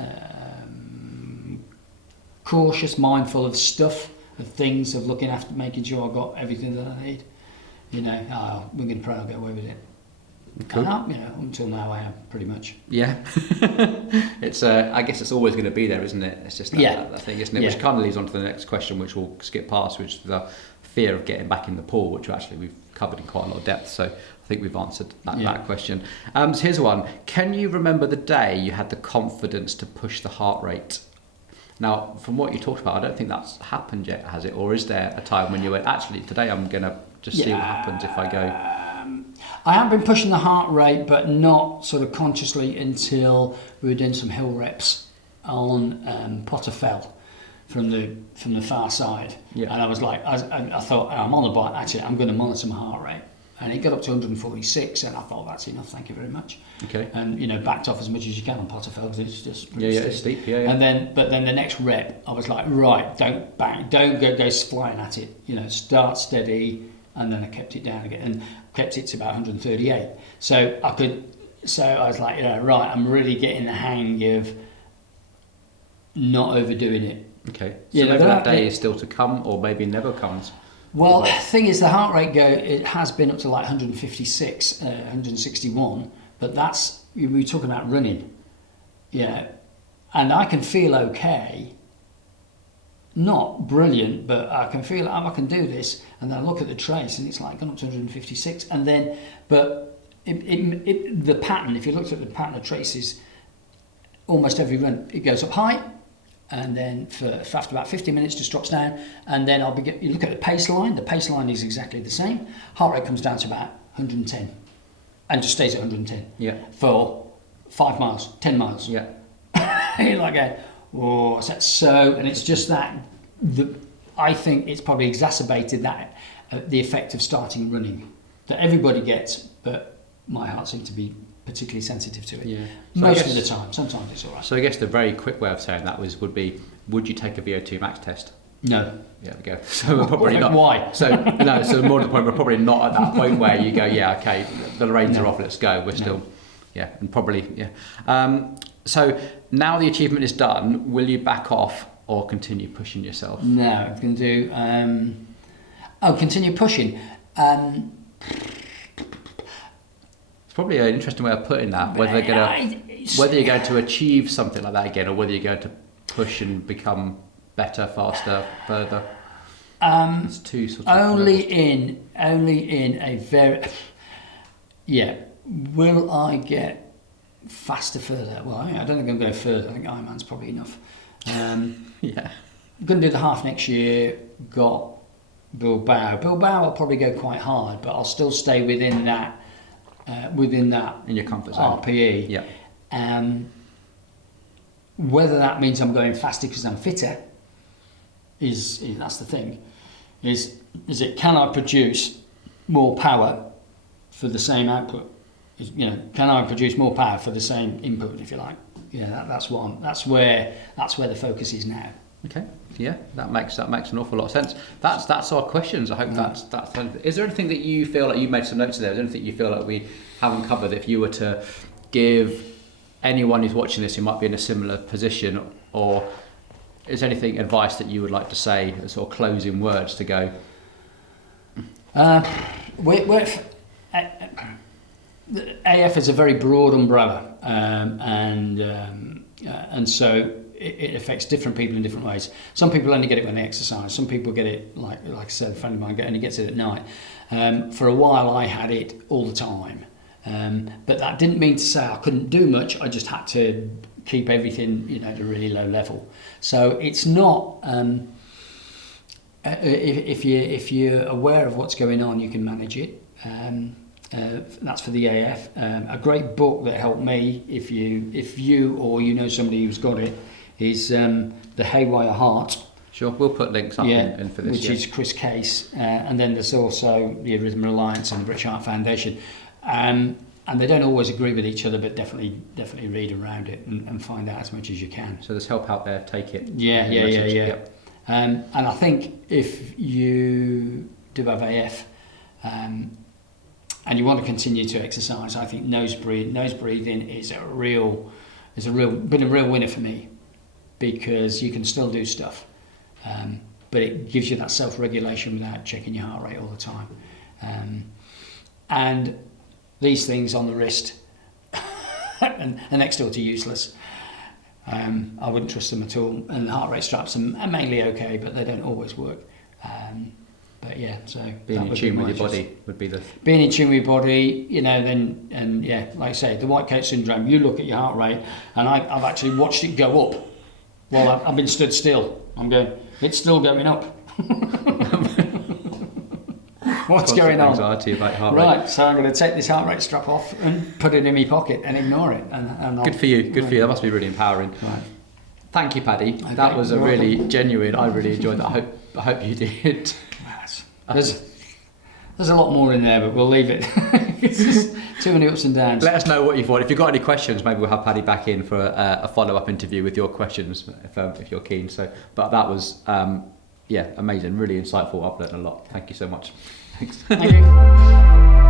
cautious, mindful of stuff, of things, of looking after, making sure I've got everything that I need. We're going to pray I'll get away with it. Cool. And until now I am, pretty much. Yeah. It's I guess it's always going to be there, isn't it? It's just that thing, isn't it? Yeah. Which kind of leads on to the next question, which we'll skip past, which is the fear of getting back in the pool, which actually we've covered in quite a lot of depth. So I think we've answered that question. So here's one. Can you remember the day you had the confidence to push the heart rate? Now, from what you talked about, I don't think that's happened yet, has it? Or is there a time when you went, actually, today I'm going to just see what happens if I go... I have been pushing the heart rate, but not sort of consciously until we were doing some hill reps on Potter Fell from the far side. Yeah. And I was like, I thought, I'm on the bike, actually, I'm going to monitor my heart rate. And it got up to 146, and I thought, that's enough, thank you very much. Okay. And, backed off as much as you can on Potter Fell, because it's just pretty steep. It's steep, yeah. But then the next rep, I was like, right, don't bang, don't go flying at it. Start steady, and then I kept it down again, and kept it to about 138. So I was like, right, I'm really getting the hang of not overdoing it. Okay. So maybe that day is still to come, or maybe never comes. Well, the thing is, the heart rate it has been up to like 156, 161, but we're talking about running. And I can feel okay. Not brilliant, but I can feel I can do this, and then I look at the trace, and it's like gone up to 156, and then, but the pattern. If you looked at the pattern of traces, almost every run it goes up high, and then for after about 50 minutes just drops down, and then you look at the pace line. The pace line is exactly the same. Heart rate comes down to about 110, and just stays at 110. Yeah. For 5 miles, 10 miles. Yeah. You're like oh, so, and it's just that. I think it's probably exacerbated that the effect of starting running that everybody gets, but my heart seems to be particularly sensitive to it. Yeah. Most of the time. Sometimes it's all right. So I guess the very quick way of saying that would be, would you take a VO2 max test? No. Yeah, we go. So we're probably not. Why? So more to the point, we're probably not at that point where you go, okay, the reins are off, let's go. We're still, and probably, so now the achievement is done, will you back off or continue pushing yourself? No, I'm going to do, continue pushing. It's probably an interesting way of putting that, whether you're going to achieve something like that again, or whether you're going to push and become better, faster, further. It's two sort of only in a very will I get faster, further? Well, I don't think I'm going to go further. I think Ironman's probably enough. I'm going to do the half next year. Got Bilbao. I'll probably go quite hard, but I'll still stay within that in your comfort zone. RPE. Yeah. Whether that means I'm going faster because I'm fitter is that's the thing. Is it, can I produce more power for the same output? Can I produce more power for the same input, if you like? That's where the focus is now. Okay. Yeah, that makes an awful lot of sense. That's our questions. I hope that's. Is there anything that you feel like you made some notes there? Is there anything you feel like we haven't covered? If you were to give anyone who's watching this who might be in a similar position, or is there anything advice that you would like to say, sort of closing words to go? AF is a very broad umbrella, and so it affects different people in different ways. Some people only get it when they exercise. Some people get it, like I said, a friend of mine only gets it at night. For a while, I had it all the time, but that didn't mean to say I couldn't do much. I just had to keep everything, at a really low level. So it's not. If you're aware of what's going on, you can manage it. That's for the AF. A great book that helped me, if you or somebody who's got it, is The Haywire Heart. Sure, we'll put links up in for this. Which is Chris Case, and then there's also the Arrhythmia Alliance and the British Heart Foundation. And they don't always agree with each other, but definitely read around it and find out as much as you can. So there's help out there. Take it. Yeah. Yep. And I think if you do have AF, and you want to continue to exercise, I think nose breathing is been a real winner for me, because you can still do stuff, but it gives you that self-regulation without checking your heart rate all the time. And these things on the wrist are next door to useless. I wouldn't trust them at all, and the heart rate straps are mainly okay, but they don't always work. But yeah, so being in tune with your body would be the being in tune with your body, like I say, the white coat syndrome. You look at your heart rate, and I've actually watched it go up while I've been stood still. I'm going, it's still going up. What's going on? Anxiety about heart rate. Right, so I'm going to take this heart rate strap off and put it in my pocket and ignore it. And good for you. Good for you. That must be really empowering. Right. Thank you, Paddy. Okay, that was a really genuine. I really enjoyed that. I hope you did. There's a lot more in there, but we'll leave it. It's just too many ups and downs. Let us know what you thought. If you've got any questions, maybe we'll have Paddy back in for a follow-up interview with your questions, if you're keen. So, but that was amazing, really insightful. I've learned a lot. Thank you so much. Thanks. Thank you.